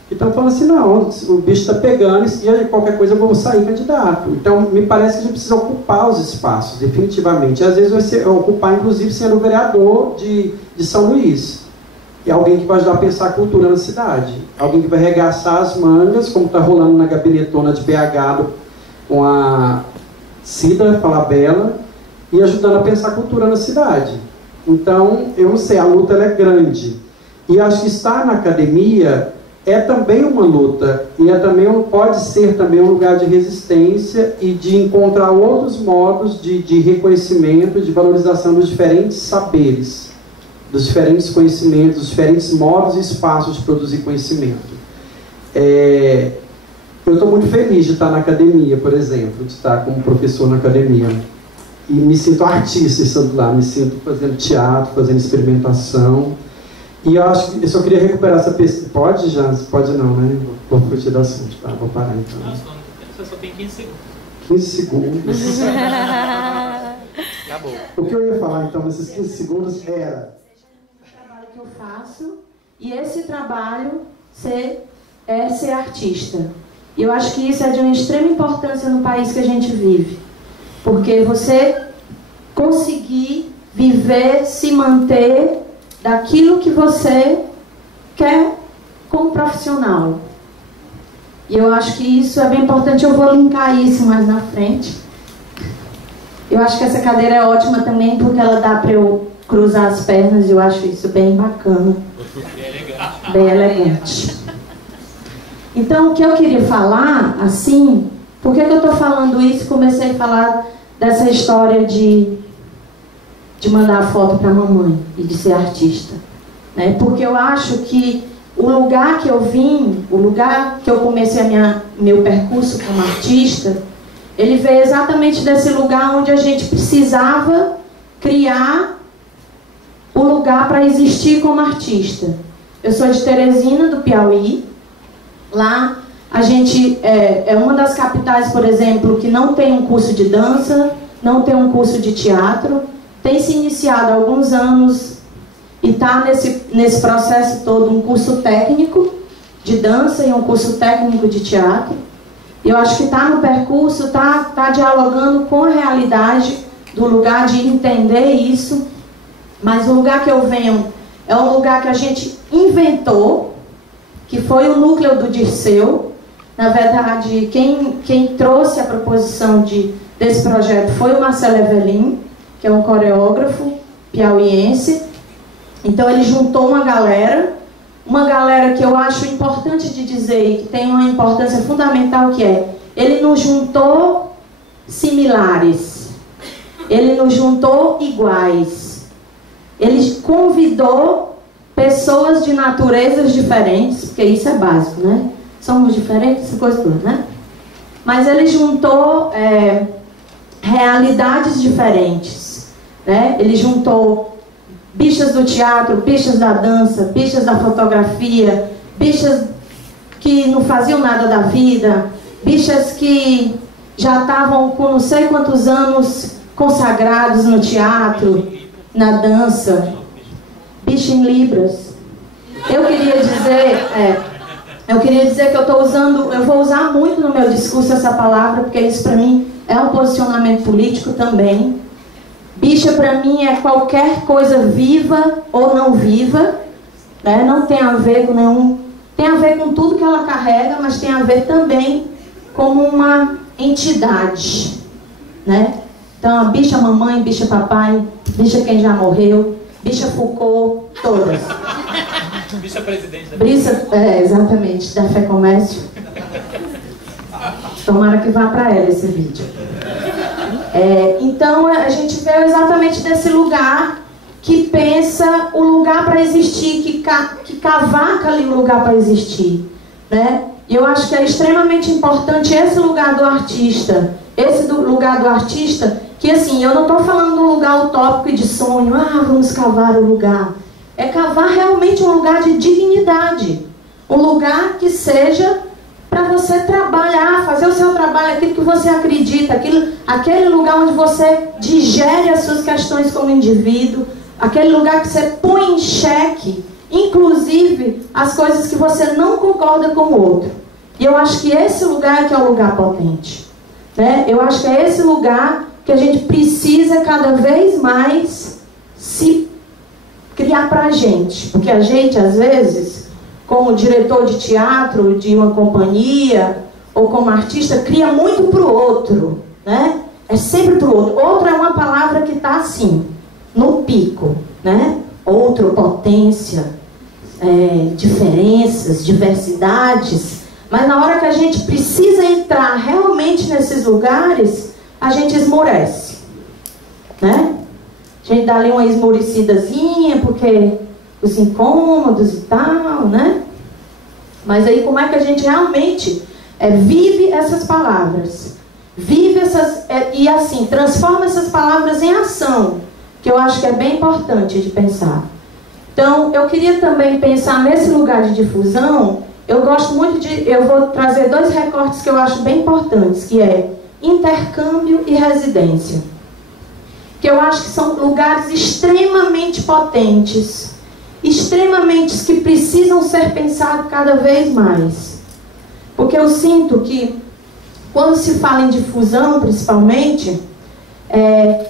que estão falando assim, não, o bicho está pegando e qualquer coisa eu vou sair candidato. Então, me parece que a gente precisa ocupar os espaços, definitivamente. E às vezes vai ser ocupar, inclusive, sendo vereador de São Luís. É alguém que vai ajudar a pensar a cultura na cidade. Alguém que vai arregaçar as mangas, como está rolando na gabinetona de BH com a Cida Falabella, e ajudando a pensar a cultura na cidade. Então, eu não sei, a luta ela é grande. E acho que estar na academia é também uma luta, e pode ser também um lugar de resistência e de encontrar outros modos de reconhecimento, de valorização dos diferentes saberes, dos diferentes conhecimentos, dos diferentes modos e espaços de produzir conhecimento. Eu estou muito feliz de estar na academia, por exemplo, de estar como professor na academia. E me sinto artista estando lá, me sinto fazendo teatro, fazendo experimentação. E eu acho que eu só queria recuperar essa pesquisa. Pode, Jans? Pode não, né? Vou fugir do assunto, tá? Vou parar então. Não, só tem 15 segundos. 15 segundos. Acabou. O que eu ia falar então nesses 15 segundos era... O trabalho que eu faço, e esse trabalho é ser artista. E eu acho que isso é de uma extrema importância no país que a gente vive. Porque você conseguir viver, se manter daquilo que você quer como profissional. E eu acho que isso é bem importante, eu vou linkar isso mais na frente. Eu acho que essa cadeira é ótima também, porque ela dá para eu cruzar as pernas, e eu acho isso bem bacana. Bem elegante. Então, o que eu queria falar, assim, por que eu estou falando isso? Comecei a falar dessa história de mandar a foto para a mamãe e de ser artista, né? Porque eu acho que o lugar que eu vim, o lugar que eu comecei meu percurso como artista, ele veio exatamente desse lugar onde a gente precisava criar o lugar para existir como artista. Eu sou de Teresina, do Piauí. Lá a gente é uma das capitais, por exemplo, que não tem um curso de dança, não tem um curso de teatro. Tem se iniciado há alguns anos e está nesse processo todo um curso técnico de dança e um curso técnico de teatro. E eu acho que está no percurso, está dialogando com a realidade do lugar de entender isso. Mas o lugar que eu venho é um lugar que a gente inventou, que foi o núcleo do Dirceu. Na verdade, quem trouxe a proposição desse projeto foi o Marcelo Evelyn, que é um coreógrafo piauiense. Então ele juntou uma galera que eu acho importante de dizer e que tem uma importância fundamental, que ele nos juntou similares, ele nos juntou iguais, ele convidou pessoas de naturezas diferentes, porque isso é básico, né? Somos diferentes, essa coisa toda, né? Mas ele juntou realidades diferentes, né? Ele juntou bichas do teatro, bichas da dança, bichas da fotografia, bichas que não faziam nada da vida, bichas que já estavam com não sei quantos anos consagrados no teatro, na dança, bicha em libras. Eu queria dizer que eu vou usar muito no meu discurso essa palavra, porque isso para mim é um posicionamento político também. Bicha para mim é qualquer coisa viva ou não viva, né? Não tem a ver com tem a ver com tudo que ela carrega, mas tem a ver também como uma entidade, né? Então, a bicha mamãe, bicha papai, bicha quem já morreu, bicha Foucault, todas. Bicha presidente da Bicha, exatamente, da Fé Comércio. Tomara que vá para ela esse vídeo. Então, a gente veio exatamente desse lugar que pensa o lugar para existir, que cavaca ali o lugar para existir, né? E eu acho que é extremamente importante esse lugar do artista, lugar do artista, que assim, eu não estou falando de um lugar utópico e de sonho, vamos cavar o lugar. É cavar realmente um lugar de dignidade, um lugar que seja para você trabalhar, fazer o seu trabalho, aquilo que você acredita, aquele lugar onde você digere as suas questões como indivíduo, aquele lugar que você põe em xeque, inclusive as coisas que você não concorda com o outro. E eu acho que esse lugar é que é o lugar potente, né? Eu acho que é esse lugar que a gente precisa cada vez mais se criar para a gente. Porque a gente, às vezes, como diretor de teatro, de uma companhia, ou como artista, cria muito para o outro, né? É sempre para o outro. Outro é uma palavra que está assim, no pico, né? Outro, potência, diferenças, diversidades. Mas na hora que a gente precisa entrar realmente nesses lugares, a gente esmorece, né? A gente dá ali uma esmorecidazinha, porque os incômodos e tal, né? Mas aí como é que a gente realmente vive essas palavras? Vive essas... e assim, transforma essas palavras em ação, que eu acho que é bem importante de pensar. Então, eu queria também pensar nesse lugar de difusão. Eu gosto muito de... Eu vou trazer 2 recortes que eu acho bem importantes, que é intercâmbio e residência. Que eu acho que são lugares extremamente potentes, extremamente que precisam ser pensados cada vez mais. Porque eu sinto que, quando se fala em difusão, principalmente,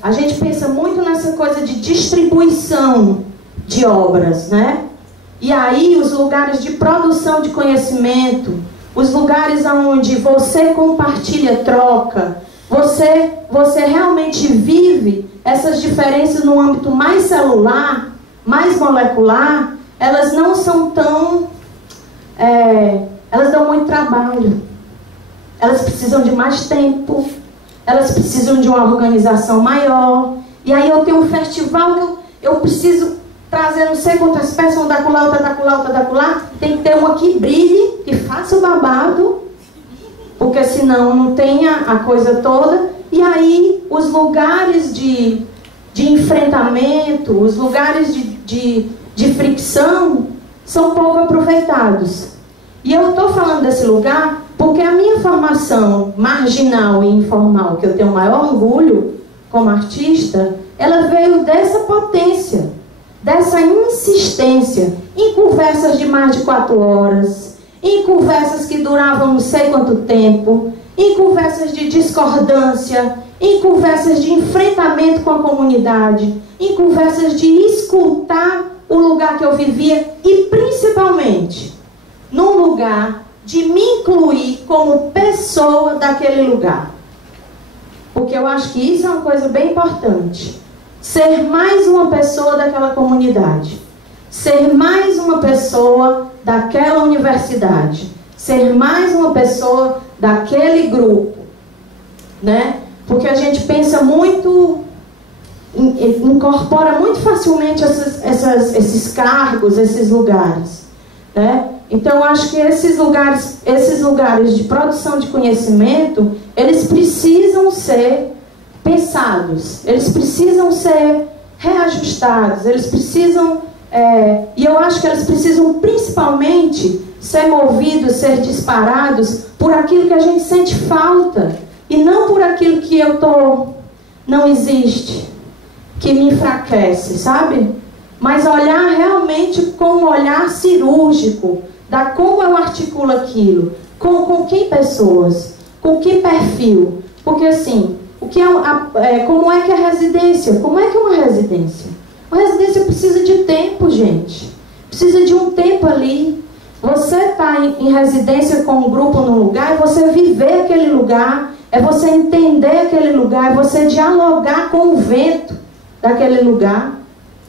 a gente pensa muito nessa coisa de distribuição de obras, né? E aí os lugares de produção de conhecimento, os lugares onde você compartilha, troca, você realmente vive essas diferenças no âmbito mais celular, mais molecular, elas não são tão... elas dão muito trabalho. Elas precisam de mais tempo, elas precisam de uma organização maior. E aí eu tenho um festival que eu preciso trazer não sei quantas peças, uma dacular, outra dacular, outra dacular. Tem que ter uma que brilhe, que faça o babado, porque senão não tem a coisa toda. E aí os lugares de enfrentamento, os lugares de fricção são pouco aproveitados. E eu estou falando desse lugar porque a minha formação marginal e informal, que eu tenho o maior orgulho como artista, ela veio dessa potência, dessa insistência em conversas de mais de 4 horas, em conversas que duravam não sei quanto tempo, em conversas de discordância, em conversas de enfrentamento com a comunidade, em conversas de escutar o lugar que eu vivia e, principalmente, num lugar de me incluir como pessoa daquele lugar. Porque eu acho que isso é uma coisa bem importante. Ser mais uma pessoa daquela comunidade. Ser mais uma pessoa daquela universidade. Ser mais uma pessoa daquele grupo. Né? Porque a gente pensa muito, incorpora muito facilmente esses cargos, esses lugares. Né? Então, eu acho que esses lugares de produção de conhecimento, eles precisam ser pensados, eles precisam ser reajustados, eles precisam, e eu acho que eles precisam principalmente ser movidos, ser disparados por aquilo que a gente sente falta, e não por aquilo que não existe, que me enfraquece, sabe? Mas olhar realmente com um olhar cirúrgico, da como eu articulo aquilo, com que pessoas, com que perfil. Porque assim, como é que é a residência? Como é que é uma residência? Uma residência precisa de tempo, gente. Precisa de um tempo ali. Você está em residência com um grupo num lugar, é você viver aquele lugar, é você entender aquele lugar, é você dialogar com o vento daquele lugar,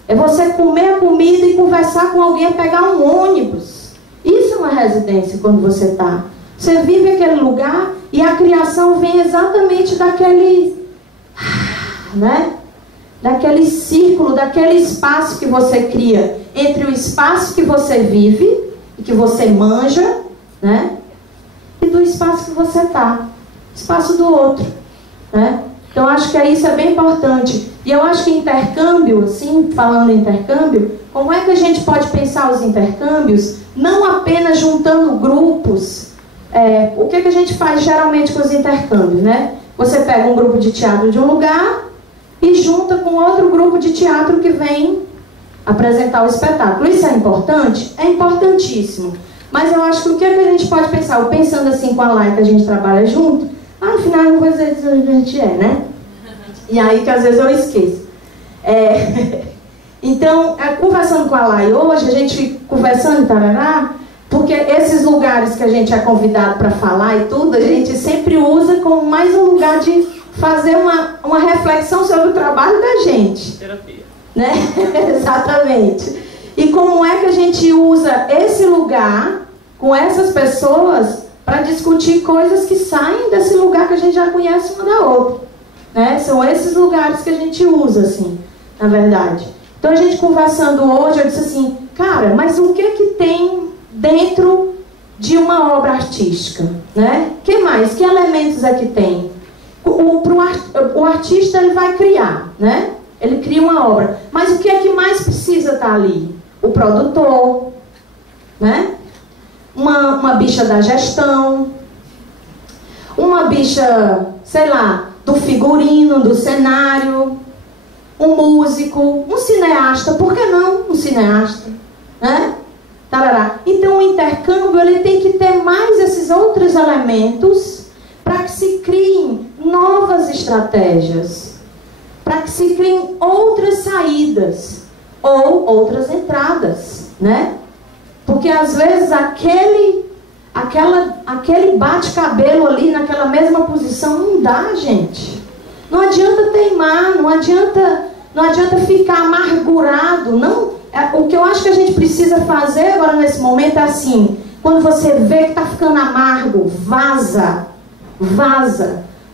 é você comer a comida e conversar com alguém, pegar um ônibus. Isso é uma residência quando você está. Você vive aquele lugar e a criação vem exatamente daquele, né? Daquele círculo, daquele espaço que você cria entre o espaço que você vive e que você manja, né? E do espaço que você está, espaço do outro, né? Então acho que isso é bem importante. E eu acho que intercâmbio, assim, falando em intercâmbio, como é que a gente pode pensar os intercâmbios não apenas juntando grupos? O que a gente faz geralmente com os intercâmbios, né? Você pega um grupo de teatro de um lugar e junta com outro grupo de teatro que vem apresentar o espetáculo. Isso é importante? É importantíssimo. Mas eu acho que o que a gente pode pensar? Eu pensando assim com a Lai, que a gente trabalha junto, no final eu não vou dizer onde a gente né? E aí que às vezes eu esqueço. Então, conversando com a Lai hoje, a gente conversando em Tarará, porque esses lugares que a gente é convidado para falar e tudo, a gente sempre usa como mais um lugar de fazer uma reflexão sobre o trabalho da gente. Terapia. Né? Exatamente. E como é que a gente usa esse lugar com essas pessoas para discutir coisas que saem desse lugar que a gente já conhece uma da outra, né? São esses lugares que a gente usa, assim, na verdade. Então a gente conversando hoje, eu disse assim, cara, mas o que tem dentro de uma obra artística, né? Que mais? Que elementos é que tem? O artista, ele vai criar, né? Ele cria uma obra. Mas o que é que mais precisa estar ali? O produtor, né? Uma bicha da gestão, uma bicha, sei lá, do figurino, do cenário, um músico, um cineasta, por que não um cineasta, né? Tarará. Então o intercâmbio, ele tem que ter mais esses outros elementos para que se criem novas estratégias, para que se criem outras saídas ou outras entradas, né? Porque às vezes aquele bate-cabelo ali naquela mesma posição não dá, gente. Não adianta teimar, não adianta ficar amargurado. Não, o que eu acho que a gente precisa fazer agora nesse momento é assim, quando você vê que está ficando amargo, vaza.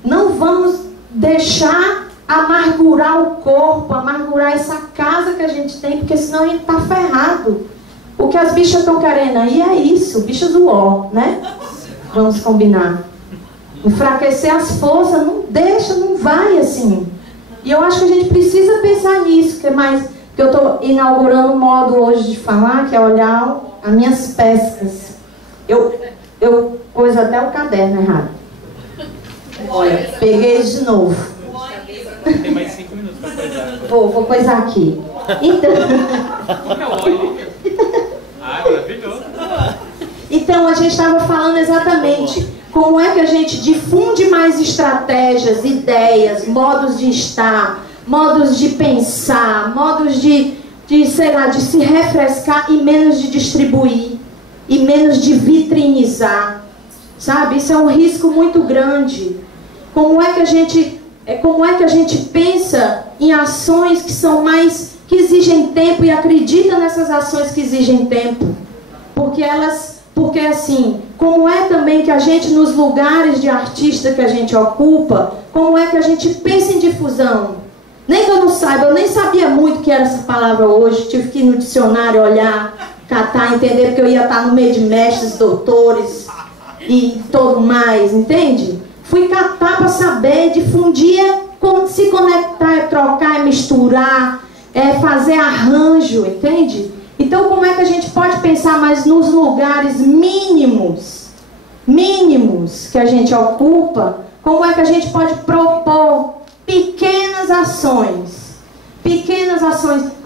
Não vamos deixar amargurar o corpo, amargurar essa casa que a gente tem, porque senão a gente está ferrado. O que as bichas estão querendo aí é isso, bichas do ó, né? Vamos combinar. Enfraquecer as forças, não deixa, não vai assim. E eu acho que a gente precisa pensar nisso, que eu estou inaugurando um modo hoje de falar, que é olhar as minhas pescas. Eu pus até o caderno errado. Olha, peguei de novo. Tem mais 5 minutos para coisar. Vou coisar aqui. Então... maravilhoso. Então, a gente estava falando exatamente como é que a gente difunde mais estratégias, ideias, modos de estar, modos de pensar, modos de sei lá, de se refrescar e menos de distribuir, e menos de vitrinizar, sabe? Isso é um risco muito grande. Como é que a gente pensa em ações que são mais, que exigem tempo e acredita nessas ações que exigem tempo? Porque assim, como é também que a gente, nos lugares de artista que a gente ocupa, como é que a gente pensa em difusão? Nem que eu não saiba, eu nem sabia muito o que era essa palavra hoje, tive que ir no dicionário olhar, catar, entender, porque eu ia estar no meio de mestres, doutores e tudo mais, entende? Fui catar para saber, difundir, se conectar, trocar, misturar, fazer arranjo, entende? Então, como é que a gente pode pensar mais nos lugares mínimos que a gente ocupa? Como é que a gente pode propor pequenas ações,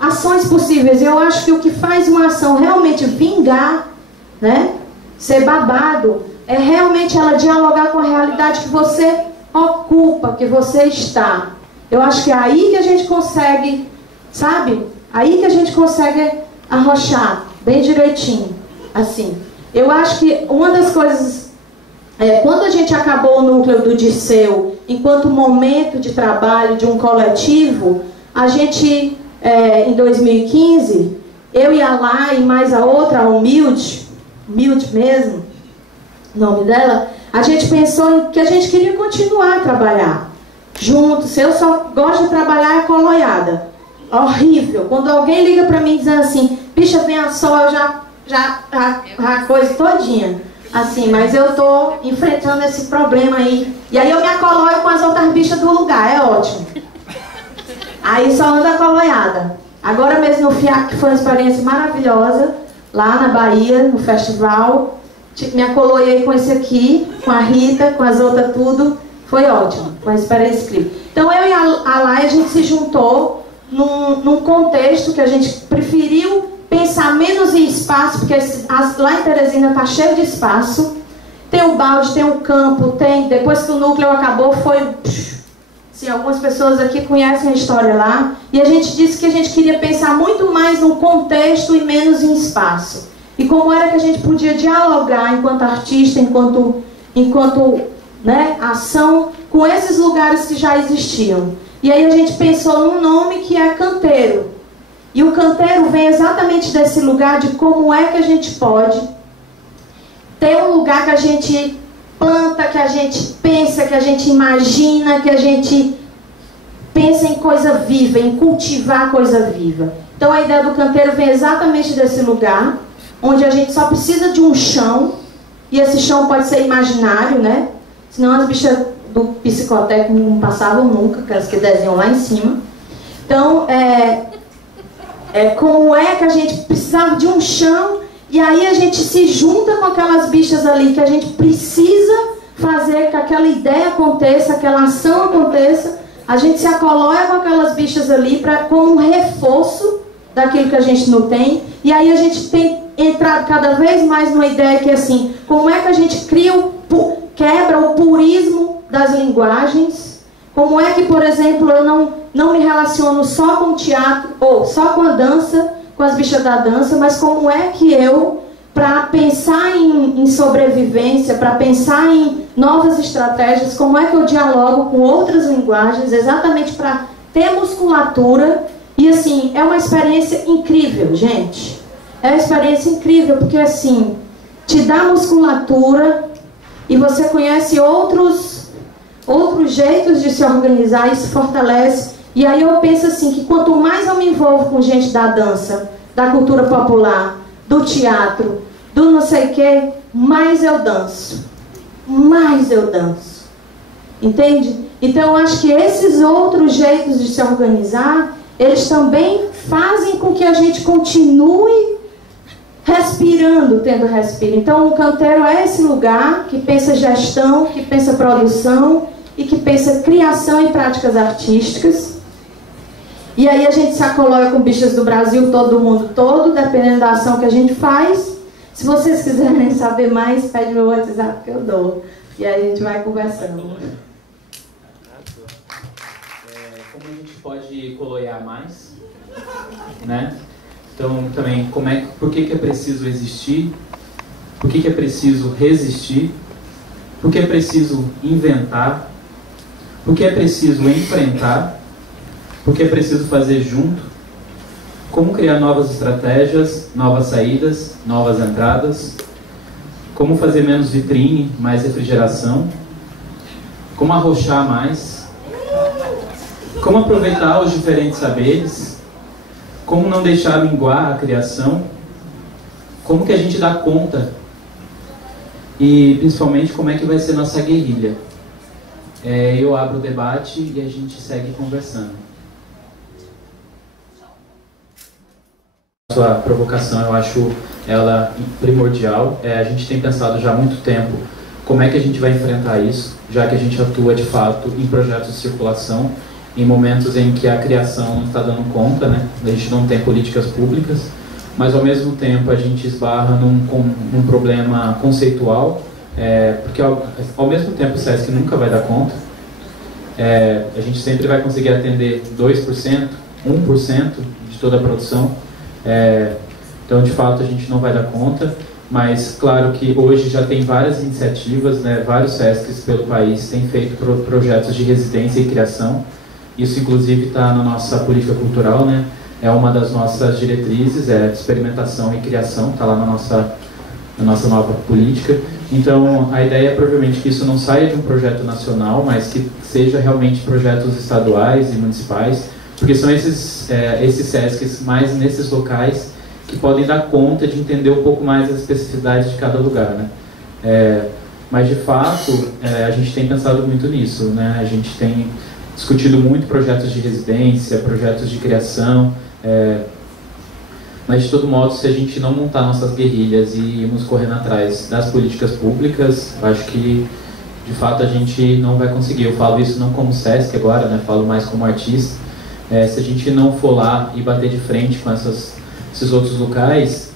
ações possíveis? Eu acho que o que faz uma ação realmente vingar, né, ser babado, é realmente ela dialogar com a realidade que você ocupa, que você está. Eu acho que é aí que a gente consegue, sabe? Aí que a gente consegue arrochar bem direitinho, assim. Eu acho que uma das coisas, quando a gente acabou o núcleo do Dirceu, enquanto momento de trabalho de um coletivo, a gente, em 2015, eu e a Lá e mais a outra, a Humilde mesmo, o nome dela, a gente pensou que a gente queria continuar a trabalhar juntos. Eu só gosto de trabalhar coloiada. Horrível. Quando alguém liga pra mim dizendo assim, bicha, vem a sol, eu já a coisa todinha. Assim, mas eu tô enfrentando esse problema aí. E aí eu me acoloio com as outras bichas do lugar, é ótimo. Aí só anda coloiada. Agora mesmo no FIAC, que foi uma experiência maravilhosa, lá na Bahia, no festival, me acoloiei com esse aqui, com a Rita, com as outras tudo. Foi ótimo, foi uma experiência incrível. Então eu e a Lai, a gente se juntou num contexto que a gente preferiu pensar menos em espaço, porque lá em Teresina está cheio de espaço. Tem o balde, tem o campo, depois que o núcleo acabou, foi... Sim, algumas pessoas aqui conhecem a história lá. E a gente disse que a gente queria pensar muito mais no contexto e menos em espaço. E como era que a gente podia dialogar enquanto artista, enquanto ação, com esses lugares que já existiam. E aí a gente pensou num nome que é canteiro. E o canteiro vem exatamente desse lugar de como é que a gente pode ter um lugar que a gente planta, que a gente pensa, que a gente imagina, que a gente pensa em coisa viva, em cultivar coisa viva. Então a ideia do canteiro vem exatamente desse lugar, onde a gente só precisa de um chão, e esse chão pode ser imaginário, né? Senão as bichas do psicotécnico não passavam nunca, aquelas que desenham lá em cima. Então, como é que a gente precisava de um chão, e aí a gente se junta com aquelas bichas ali que a gente precisa fazer que aquela ideia aconteça, aquela ação aconteça, a gente se acoloia com aquelas bichas ali como um reforço daquilo que a gente não tem, e aí a gente tem entrado cada vez mais numa ideia que é assim, como é que a gente quebra o purismo das linguagens, como é que, por exemplo, eu não me relaciono só com o teatro, ou só com a dança, com as bichas da dança, mas como é que eu, para pensar em sobrevivência, para pensar em novas estratégias, como é que eu dialogo com outras linguagens, exatamente para ter musculatura. E assim, é uma experiência incrível, gente. É uma experiência incrível, porque assim, te dá musculatura e você conhece outros jeitos de se organizar e se fortalece. E aí eu penso assim, que quanto mais eu me envolvo com gente da dança, da cultura popular, do teatro, do não sei o que, mais eu danço. Mais eu danço. Entende? Então eu acho que esses outros jeitos de se organizar, eles também fazem com que a gente continue respirando, tendo respiro. Então o canteiro é esse lugar que pensa gestão, que pensa produção e que pensa criação e práticas artísticas. E aí a gente se acoloia com bichas do Brasil, todo mundo todo, dependendo da ação que a gente faz. Se vocês quiserem saber mais, pede meu WhatsApp que eu dou. E aí a gente vai conversando. Como a gente pode coloiar mais, né? Então, também, por que é preciso existir? Por que é preciso resistir? Por que é preciso inventar? Por que é preciso enfrentar? Por que é preciso fazer junto? Como criar novas estratégias, novas saídas, novas entradas? Como fazer menos vitrine, mais refrigeração? Como arrochar mais? Como aproveitar os diferentes saberes? Como não deixar minguar a criação? Como que a gente dá conta? E principalmente como é que vai ser nossa guerrilha? Eu abro o debate e a gente segue conversando. Sua provocação, eu acho ela primordial. A gente tem pensado já há muito tempo como é que a gente vai enfrentar isso, já que a gente atua de fato em projetos de circulação, em momentos em que a criação não está dando conta, né? A gente não tem políticas públicas, mas ao mesmo tempo a gente esbarra num problema conceitual, porque ao mesmo tempo o SESC nunca vai dar conta, a gente sempre vai conseguir atender 2%, 1% de toda a produção, então de fato a gente não vai dar conta, Mas, claro que hoje já tem várias iniciativas, né, vários SESCs pelo país têm feito projetos de residência e criação. Isso, inclusive, está na nossa política cultural, né? É uma das nossas diretrizes, é experimentação e criação, está lá na nossa nova política. Então, a ideia é provavelmente que isso não saia de um projeto nacional, mas que seja realmente projetos estaduais e municipais, porque são esses SESCs mais nesses locais que podem dar conta de entender um pouco mais as especificidades de cada lugar, né? Mas, de fato, a gente tem pensado muito nisso, né? A gente tem discutido muito projetos de residência, projetos de criação, mas, de todo modo, se a gente não montar nossas guerrilhas e irmos correndo atrás das políticas públicas, acho que, de fato, a gente não vai conseguir. Eu falo isso não como SESC agora, né? Falo mais como artista. Se a gente não for lá e bater de frente com esses outros locais,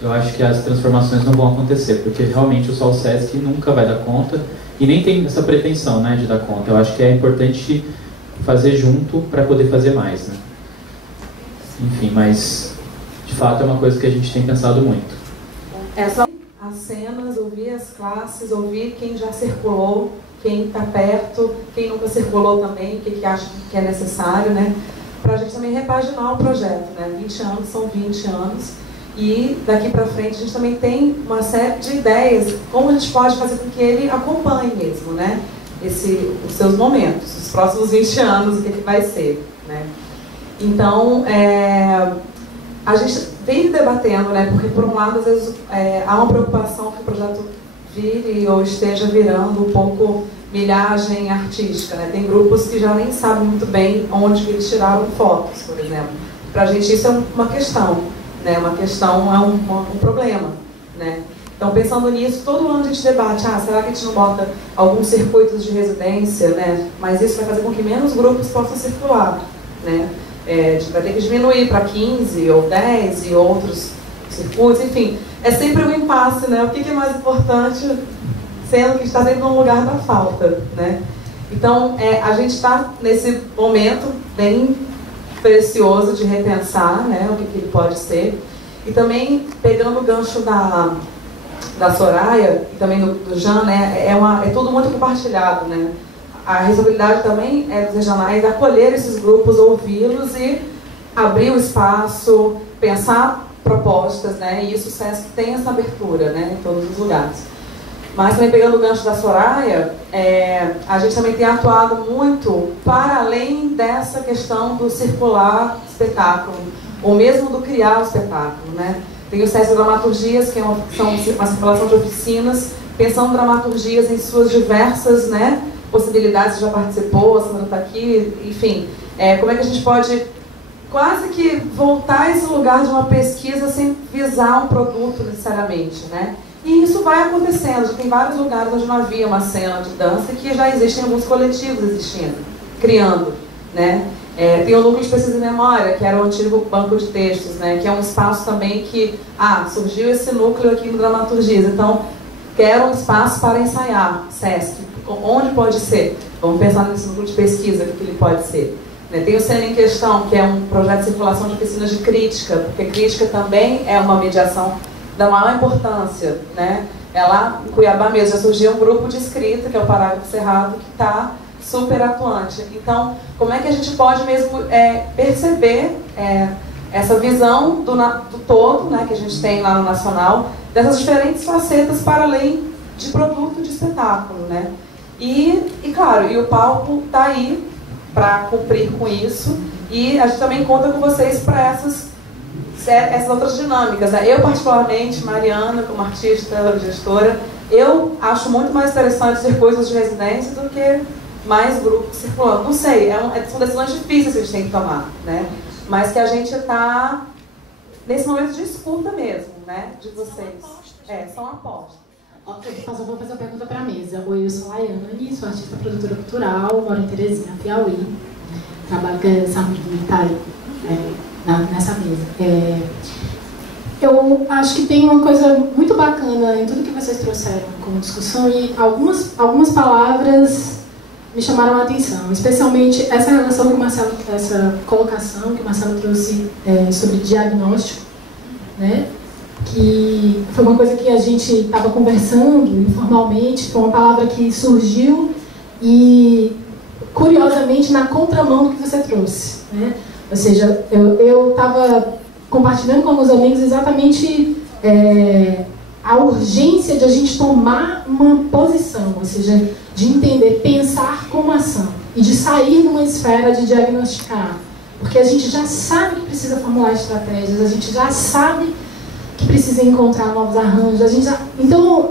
eu acho que as transformações não vão acontecer, porque realmente só o SESC nunca vai dar conta, e nem tem essa pretensão, né, de dar conta. Eu acho que é importante fazer junto para poder fazer mais, né? Enfim, mas de fato é uma coisa que a gente tem pensado muito. É só as cenas, ouvir as classes, ouvir quem já circulou, quem está perto, quem nunca circulou também, o que acha que é necessário, né? Para a gente também repaginar o projeto, né? 20 anos são 20 anos, e daqui para frente a gente também tem uma série de ideias, como a gente pode fazer com que ele acompanhe mesmo, né? Os seus momentos, os próximos 20 anos, o que vai ser, né? Então, a gente vem debatendo, né? Porque, por um lado, às vezes há uma preocupação que o projeto vire ou esteja virando um pouco milhagem artística, né? Tem grupos que já nem sabem muito bem onde eles tiraram fotos, por exemplo. Para a gente isso é uma questão, né? Uma questão é um problema, né? Então, pensando nisso, todo ano a gente debate, será que a gente não bota alguns circuitos de residência, né? Mas isso vai fazer com que menos grupos possam circular, né? A gente vai ter que diminuir para 15 ou 10 e outros circuitos, enfim. É sempre um impasse, né? O que é mais importante, sendo que está sempre no lugar da falta, né? Então, a gente está nesse momento bem precioso de repensar, né, o que ele pode ser. E também, pegando o gancho da Soraya e também do Jean, né, é tudo muito compartilhado, né? A responsabilidade também é dos regionais acolher esses grupos, ouvi-los e abrir o espaço, pensar propostas, né? E isso o SESC tem essa abertura, né, em todos os lugares. Mas também pegando o gancho da Soraya, a gente também tem atuado muito para além dessa questão do circular espetáculo, ou mesmo do criar o espetáculo, né? Tem o SESC Dramaturgias, que são uma circulação de oficinas, pensando dramaturgias em suas diversas, né, possibilidades. Já participou, a Sandra está aqui, enfim. Como é que a gente pode quase que voltar a esse lugar de uma pesquisa sem visar um produto necessariamente, né? E isso vai acontecendo. Já tem vários lugares onde não havia uma cena de dança que já existem alguns coletivos existindo, criando, né? Tem o Núcleo de Pesquisa e Memória, que era o antigo banco de textos, né? Que é um espaço também que, surgiu esse núcleo aqui no Dramaturgias. Então, quero um espaço para ensaiar, SESC. Onde pode ser? Vamos pensar nesse núcleo de pesquisa, o que ele pode ser. Tem o Cena em Questão, que é um projeto de circulação de oficinas de crítica, porque crítica também é uma mediação da maior importância, né? Lá em Cuiabá mesmo já surgiu um grupo de escrita, que é o Parágrafo Cerrado, que está super atuante. Então, como é que a gente pode mesmo perceber essa visão do todo, né, que a gente tem lá no Nacional, dessas diferentes facetas para além de produto de espetáculo, né? E claro, o palco está aí para cumprir com isso, e a gente também conta com vocês para essas outras dinâmicas, né? Eu, particularmente, Mariana, como artista, gestora, eu acho muito mais interessante circuitos de residência do que mais grupos circulando. Não sei, são decisões difíceis que a gente tem que tomar, né? Mas que a gente está nesse momento de escuta mesmo, né? De vocês. São apostas. Eu vou fazer uma pergunta para a mesa. Oi, eu sou Laiane, sou artista produtora cultural, moro em Teresina, Piauí. Trabalho com essa militar nessa mesa. Eu acho que tem uma coisa muito bacana em tudo que vocês trouxeram como discussão, e algumas palavras me chamaram a atenção, especialmente essa relação que o Marcelo, essa colocação que o Marcelo trouxe sobre diagnóstico, né? que foi uma coisa que a gente estava conversando informalmente, foi uma palavra que surgiu e, curiosamente, na contramão do que você trouxe, né? Ou seja, eu estava compartilhando com alguns amigos exatamente a urgência de a gente tomar uma posição, ou seja, de entender, pensar como ação e de sair numa esfera de diagnosticar, porque a gente já sabe que precisa formular estratégias, a gente já sabe que precisa encontrar novos arranjos, então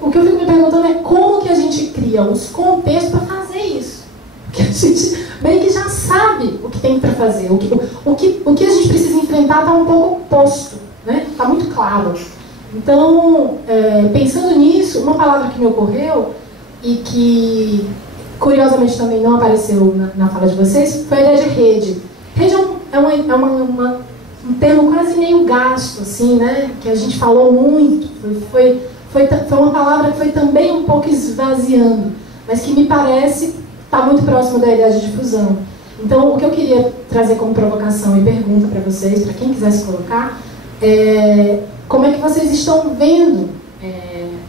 o que eu fico me perguntando é como que a gente cria os contextos para fazer isso, porque a gente meio que já sabe o que tem para fazer, o que a gente precisa enfrentar está um pouco posto, né? Está muito claro. Então, pensando nisso, uma palavra que me ocorreu e que, curiosamente, também não apareceu na fala de vocês, foi a ideia de rede. Rede um termo quase meio gasto, assim, né? Que a gente falou muito. Foi uma palavra que foi também um pouco esvaziando, mas que me parece está muito próximo da ideia de difusão. Então, o que eu queria trazer como provocação e pergunta para vocês, para quem quiser se colocar, como é que vocês estão vendo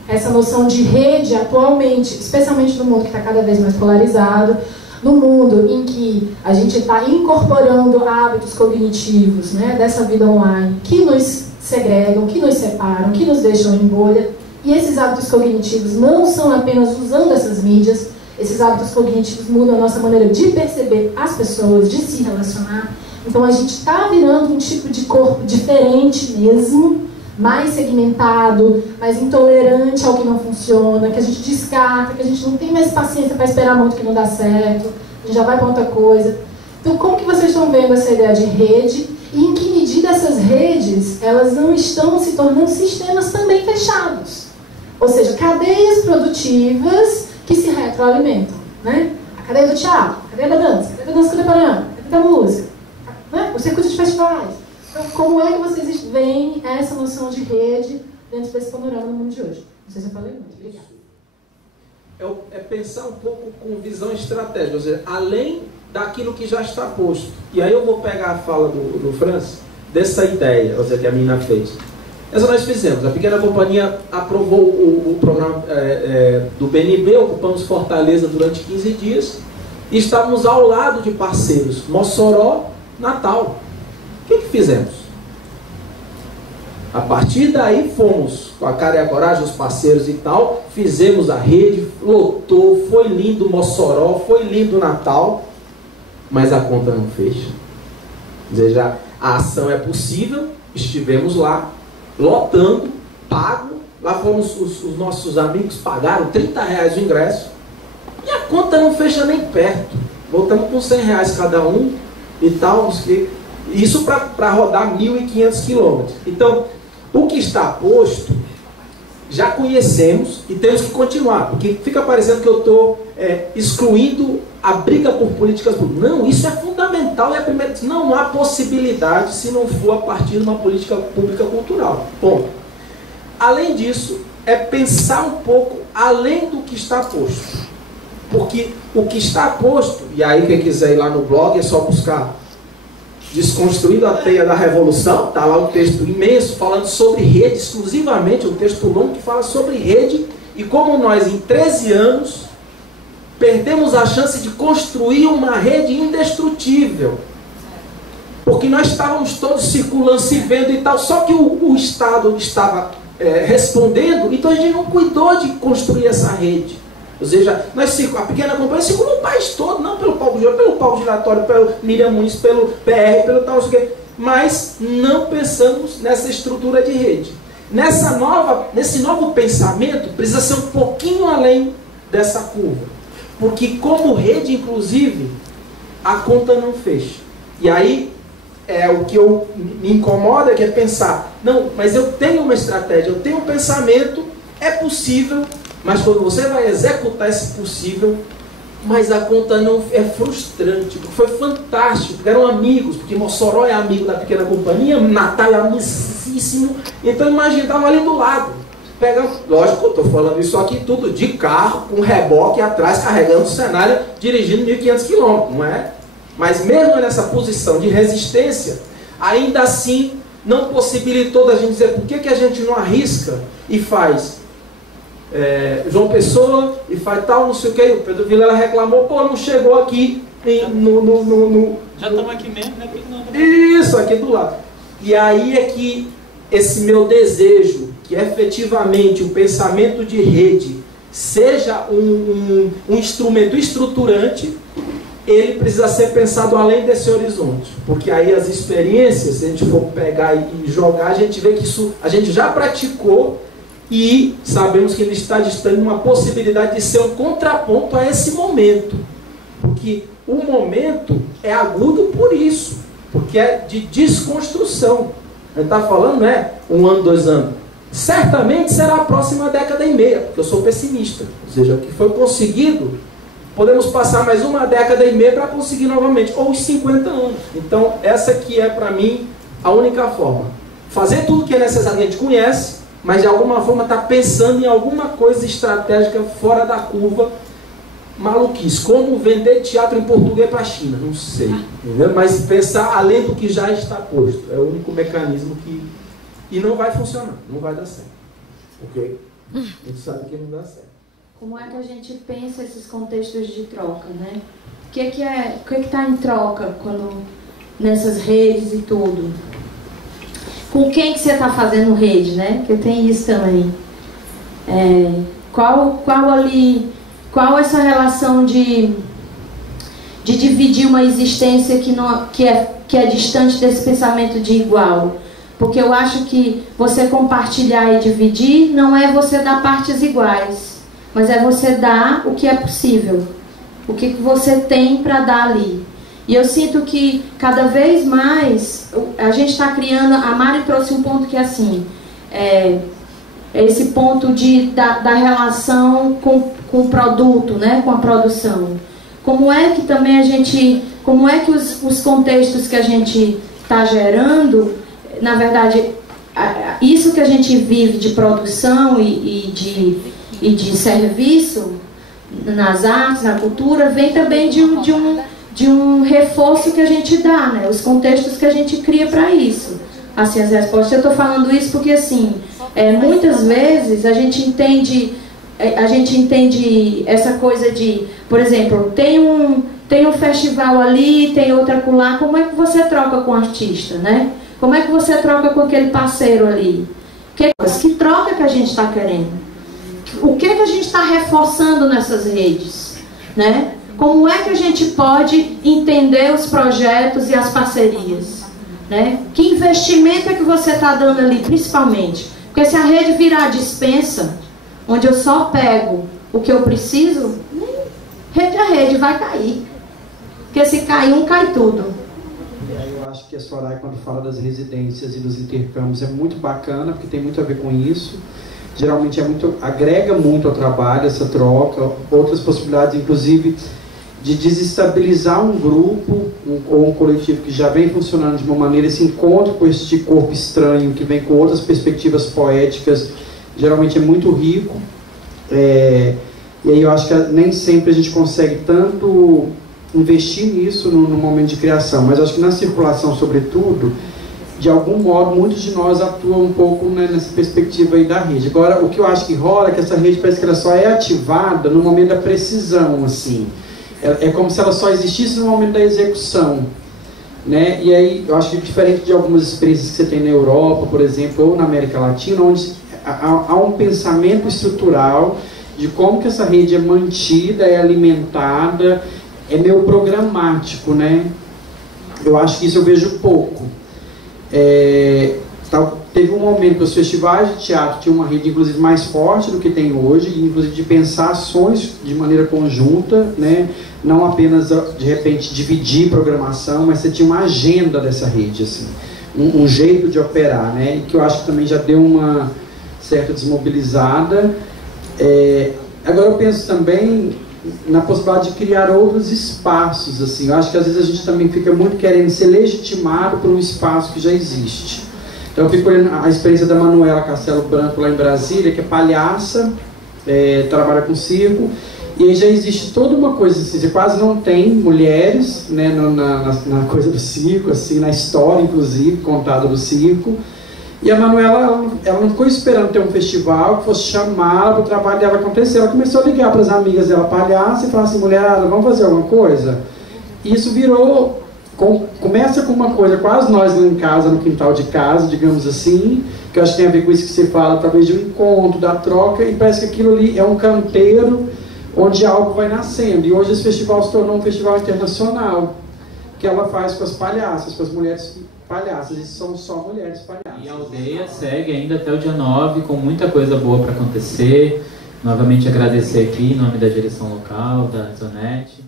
essa noção de rede atualmente, especialmente no mundo que está cada vez mais polarizado, no mundo em que a gente está incorporando hábitos cognitivos, né, dessa vida online, que nos segregam, que nos separam, que nos deixam em bolha, e esses hábitos cognitivos não são apenas usando essas mídias, esses hábitos cognitivos mudam a nossa maneira de perceber as pessoas, de se relacionar. Então a gente está virando um tipo de corpo diferente mesmo, mais segmentado, mais intolerante ao que não funciona, que a gente descarta, que a gente não tem mais paciência para esperar muito que não dá certo, a gente já vai para outra coisa. Então como que vocês estão vendo essa ideia de rede e em que medida essas redes elas não estão se tornando sistemas também fechados? Ou seja, cadeias produtivas que se retroalimentam, né? A cadeia do teatro, a cadeia da dança contemporânea, a cadeia da música, né? O circuito de festivais. Então, como é que vocês veem essa noção de rede dentro desse panorama no mundo de hoje? Não sei se eu falei muito. Obrigada. É pensar um pouco com visão estratégica, ou seja, além daquilo que já está posto. E aí eu vou pegar a fala do Franz, dessa ideia, ou seja, que a menina fez. Essa nós fizemos. A Pequena Companhia aprovou o programa do BNB, ocupamos Fortaleza durante 15 dias e estávamos ao lado de parceiros, Mossoró, Natal. O que fizemos? A partir daí fomos, com a cara e a coragem, os parceiros e tal, fizemos a rede, lotou, foi lindo Mossoró, foi lindo Natal, mas a conta não fecha. Ou seja, a ação é possível, estivemos lá, lotando, pago, lá fomos os nossos amigos, pagaram R$30 o ingresso, e a conta não fecha nem perto, voltamos com R$100 cada um e tal, isso para rodar 1.500 quilômetros. Então, o que está posto, já conhecemos e temos que continuar, porque fica parecendo que eu estou excluindo a briga por políticas públicas. Não, isso é fundamental, não há possibilidade se não for a partir de uma política pública cultural. Ponto. Além disso, é pensar um pouco além do que está posto. Porque o que está posto, e aí quem quiser ir lá no blog é só buscar Desconstruindo a Teia da Revolução, está lá um texto imenso falando sobre rede, exclusivamente, um texto longo que fala sobre rede e como nós em 13 anos perdemos a chance de construir uma rede indestrutível. Porque nós estávamos todos circulando, se vendo e tal, só que o Estado estava respondendo, então a gente não cuidou de construir essa rede. Ou seja, a Pequena Companhia circulou o país todo, não pelo palco giratório, pelo Miriam Muniz, pelo PR, pelo tal, mas não pensamos nessa estrutura de rede. Nesse novo pensamento, precisa ser um pouquinho além dessa curva. Porque como rede, inclusive, a conta não fecha. E aí, o que me incomoda é pensar, não, mas eu tenho uma estratégia, eu tenho um pensamento, é possível, mas quando você vai executar esse possível, mas a conta não é frustrante, porque foi fantástico, porque eram amigos, porque Mossoró é amigo da Pequena Companhia, Natal é amicíssimo, então imagina, estava ali do lado. Lógico, eu estou falando isso aqui tudo de carro, com reboque atrás, carregando o cenário, dirigindo 1.500 quilômetros, não é? Mas mesmo nessa posição de resistência, ainda assim não possibilitou da gente dizer por que a gente não arrisca e faz João Pessoa e faz tal, não sei o que. O Pedro Vilela reclamou, pô, não chegou aqui já estamos aqui mesmo, né? Isso, aqui do lado. E aí é que esse meu desejo, que efetivamente o pensamento de rede seja um instrumento estruturante, ele precisa ser pensado além desse horizonte. Porque aí as experiências, se a gente for pegar e jogar, a gente vê que isso a gente já praticou e sabemos que ele está distante de uma possibilidade de ser um contraponto a esse momento. Porque o momento é agudo por isso, porque é de desconstrução. A gente está falando, não é 1 ano, 2 anos. Certamente será a próxima década e meia, porque eu sou pessimista. Ou seja, o que foi conseguido, podemos passar mais 1 década e meia para conseguir novamente, ou os 50 anos. Então, essa aqui é para mim a única forma. Fazer tudo que é necessário que a gente conhece, mas de alguma forma está pensando em alguma coisa estratégica fora da curva, maluquice. Como vender teatro em português para a China? Não sei. Entendeu? Mas pensar além do que já está posto. É o único mecanismo que... E não vai funcionar, não vai dar certo. Ok? A gente sabe que não dá certo. Como é que a gente pensa esses contextos de troca, né? O que está em troca nessas redes e tudo? Com quem que você está fazendo rede, né? Porque tem isso também. Qual essa relação de dividir uma existência que é distante desse pensamento de igual? Porque eu acho que você compartilhar e dividir não é você dar partes iguais, mas é você dar o que é possível, o que você tem para dar ali. E eu sinto que cada vez mais a gente está criando. A Mari trouxe um ponto que é assim, esse ponto da relação com o produto, né, com a produção. Como é que também como é que os contextos que a gente está gerando, na verdade, isso que a gente vive de produção e de serviço nas artes, na cultura, vem também de um reforço que a gente dá, né? Os contextos que a gente cria para isso. Assim, as respostas. Eu estou falando isso porque, assim, muitas vezes a gente entende essa coisa de, por exemplo, tem um festival ali, tem outro acolá. Como é que você troca com o artista, né? Como é que você troca com aquele parceiro ali? Que troca que a gente está querendo? O que a gente está reforçando nessas redes, né? Como é que a gente pode entender os projetos e as parcerias, né? Que investimento é que você está dando ali, principalmente? Porque se a rede virar dispensa, onde eu só pego o que eu preciso, a rede vai cair. Porque se cair um, cai tudo. Eu acho que a Soraya, quando fala das residências e dos intercâmbios, é muito bacana, porque tem muito a ver com isso. Geralmente agrega muito ao trabalho essa troca, outras possibilidades, inclusive, de desestabilizar um grupo ou um coletivo que já vem funcionando de uma maneira, esse encontro com este corpo estranho, que vem com outras perspectivas poéticas, geralmente é muito rico. E aí eu acho que nem sempre a gente consegue tanto investir nisso no momento de criação, mas eu acho que na circulação, sobretudo, de algum modo, muitos de nós atuam um pouco, né, nessa perspectiva aí da rede. Agora, o que eu acho que rola é que essa rede parece que ela só é ativada no momento da precisão, assim. É como se ela só existisse no momento da execução, né? E aí, eu acho que diferente de algumas experiências que você tem na Europa, por exemplo, ou na América Latina, onde há um pensamento estrutural de como que essa rede é mantida, é alimentada, é meio programático, né? Eu acho que isso eu vejo pouco. Teve um momento que os festivais de teatro tinham uma rede, inclusive, mais forte do que tem hoje, inclusive de pensar ações de maneira conjunta, né? Não apenas, de repente, dividir programação, mas você tinha uma agenda dessa rede, assim, um jeito de operar, né? E que eu acho que também já deu uma certa desmobilizada. Agora eu penso também na possibilidade de criar outros espaços, assim. Eu acho que às vezes a gente também fica muito querendo ser legitimado por um espaço que já existe. Então eu fico olhando a experiência da Manuela Castelo Branco lá em Brasília, que é palhaça, trabalha com circo, E aí já existe toda uma coisa, assim, você quase não tem mulheres, né, na coisa do circo, assim, na história, inclusive, contada do circo. E a Manuela, ela não ficou esperando ter um festival que fosse chamar para o trabalho dela acontecer. Ela começou a ligar para as amigas dela, palhaça, e falar assim, mulherada, vamos fazer alguma coisa? E isso virou, começa com uma coisa, quase nós lá em casa, no quintal de casa, digamos assim, que eu acho que tem a ver com isso que você fala, talvez de um encontro, da troca, e parece que aquilo ali é um canteiro onde algo vai nascendo. E hoje esse festival se tornou um festival internacional, que ela faz com as palhaças, com as mulheres palhaças, e são só mulheres palhaças. E a aldeia segue ainda até o dia 9, com muita coisa boa para acontecer. Novamente agradecer aqui em nome da direção local, da Zonete.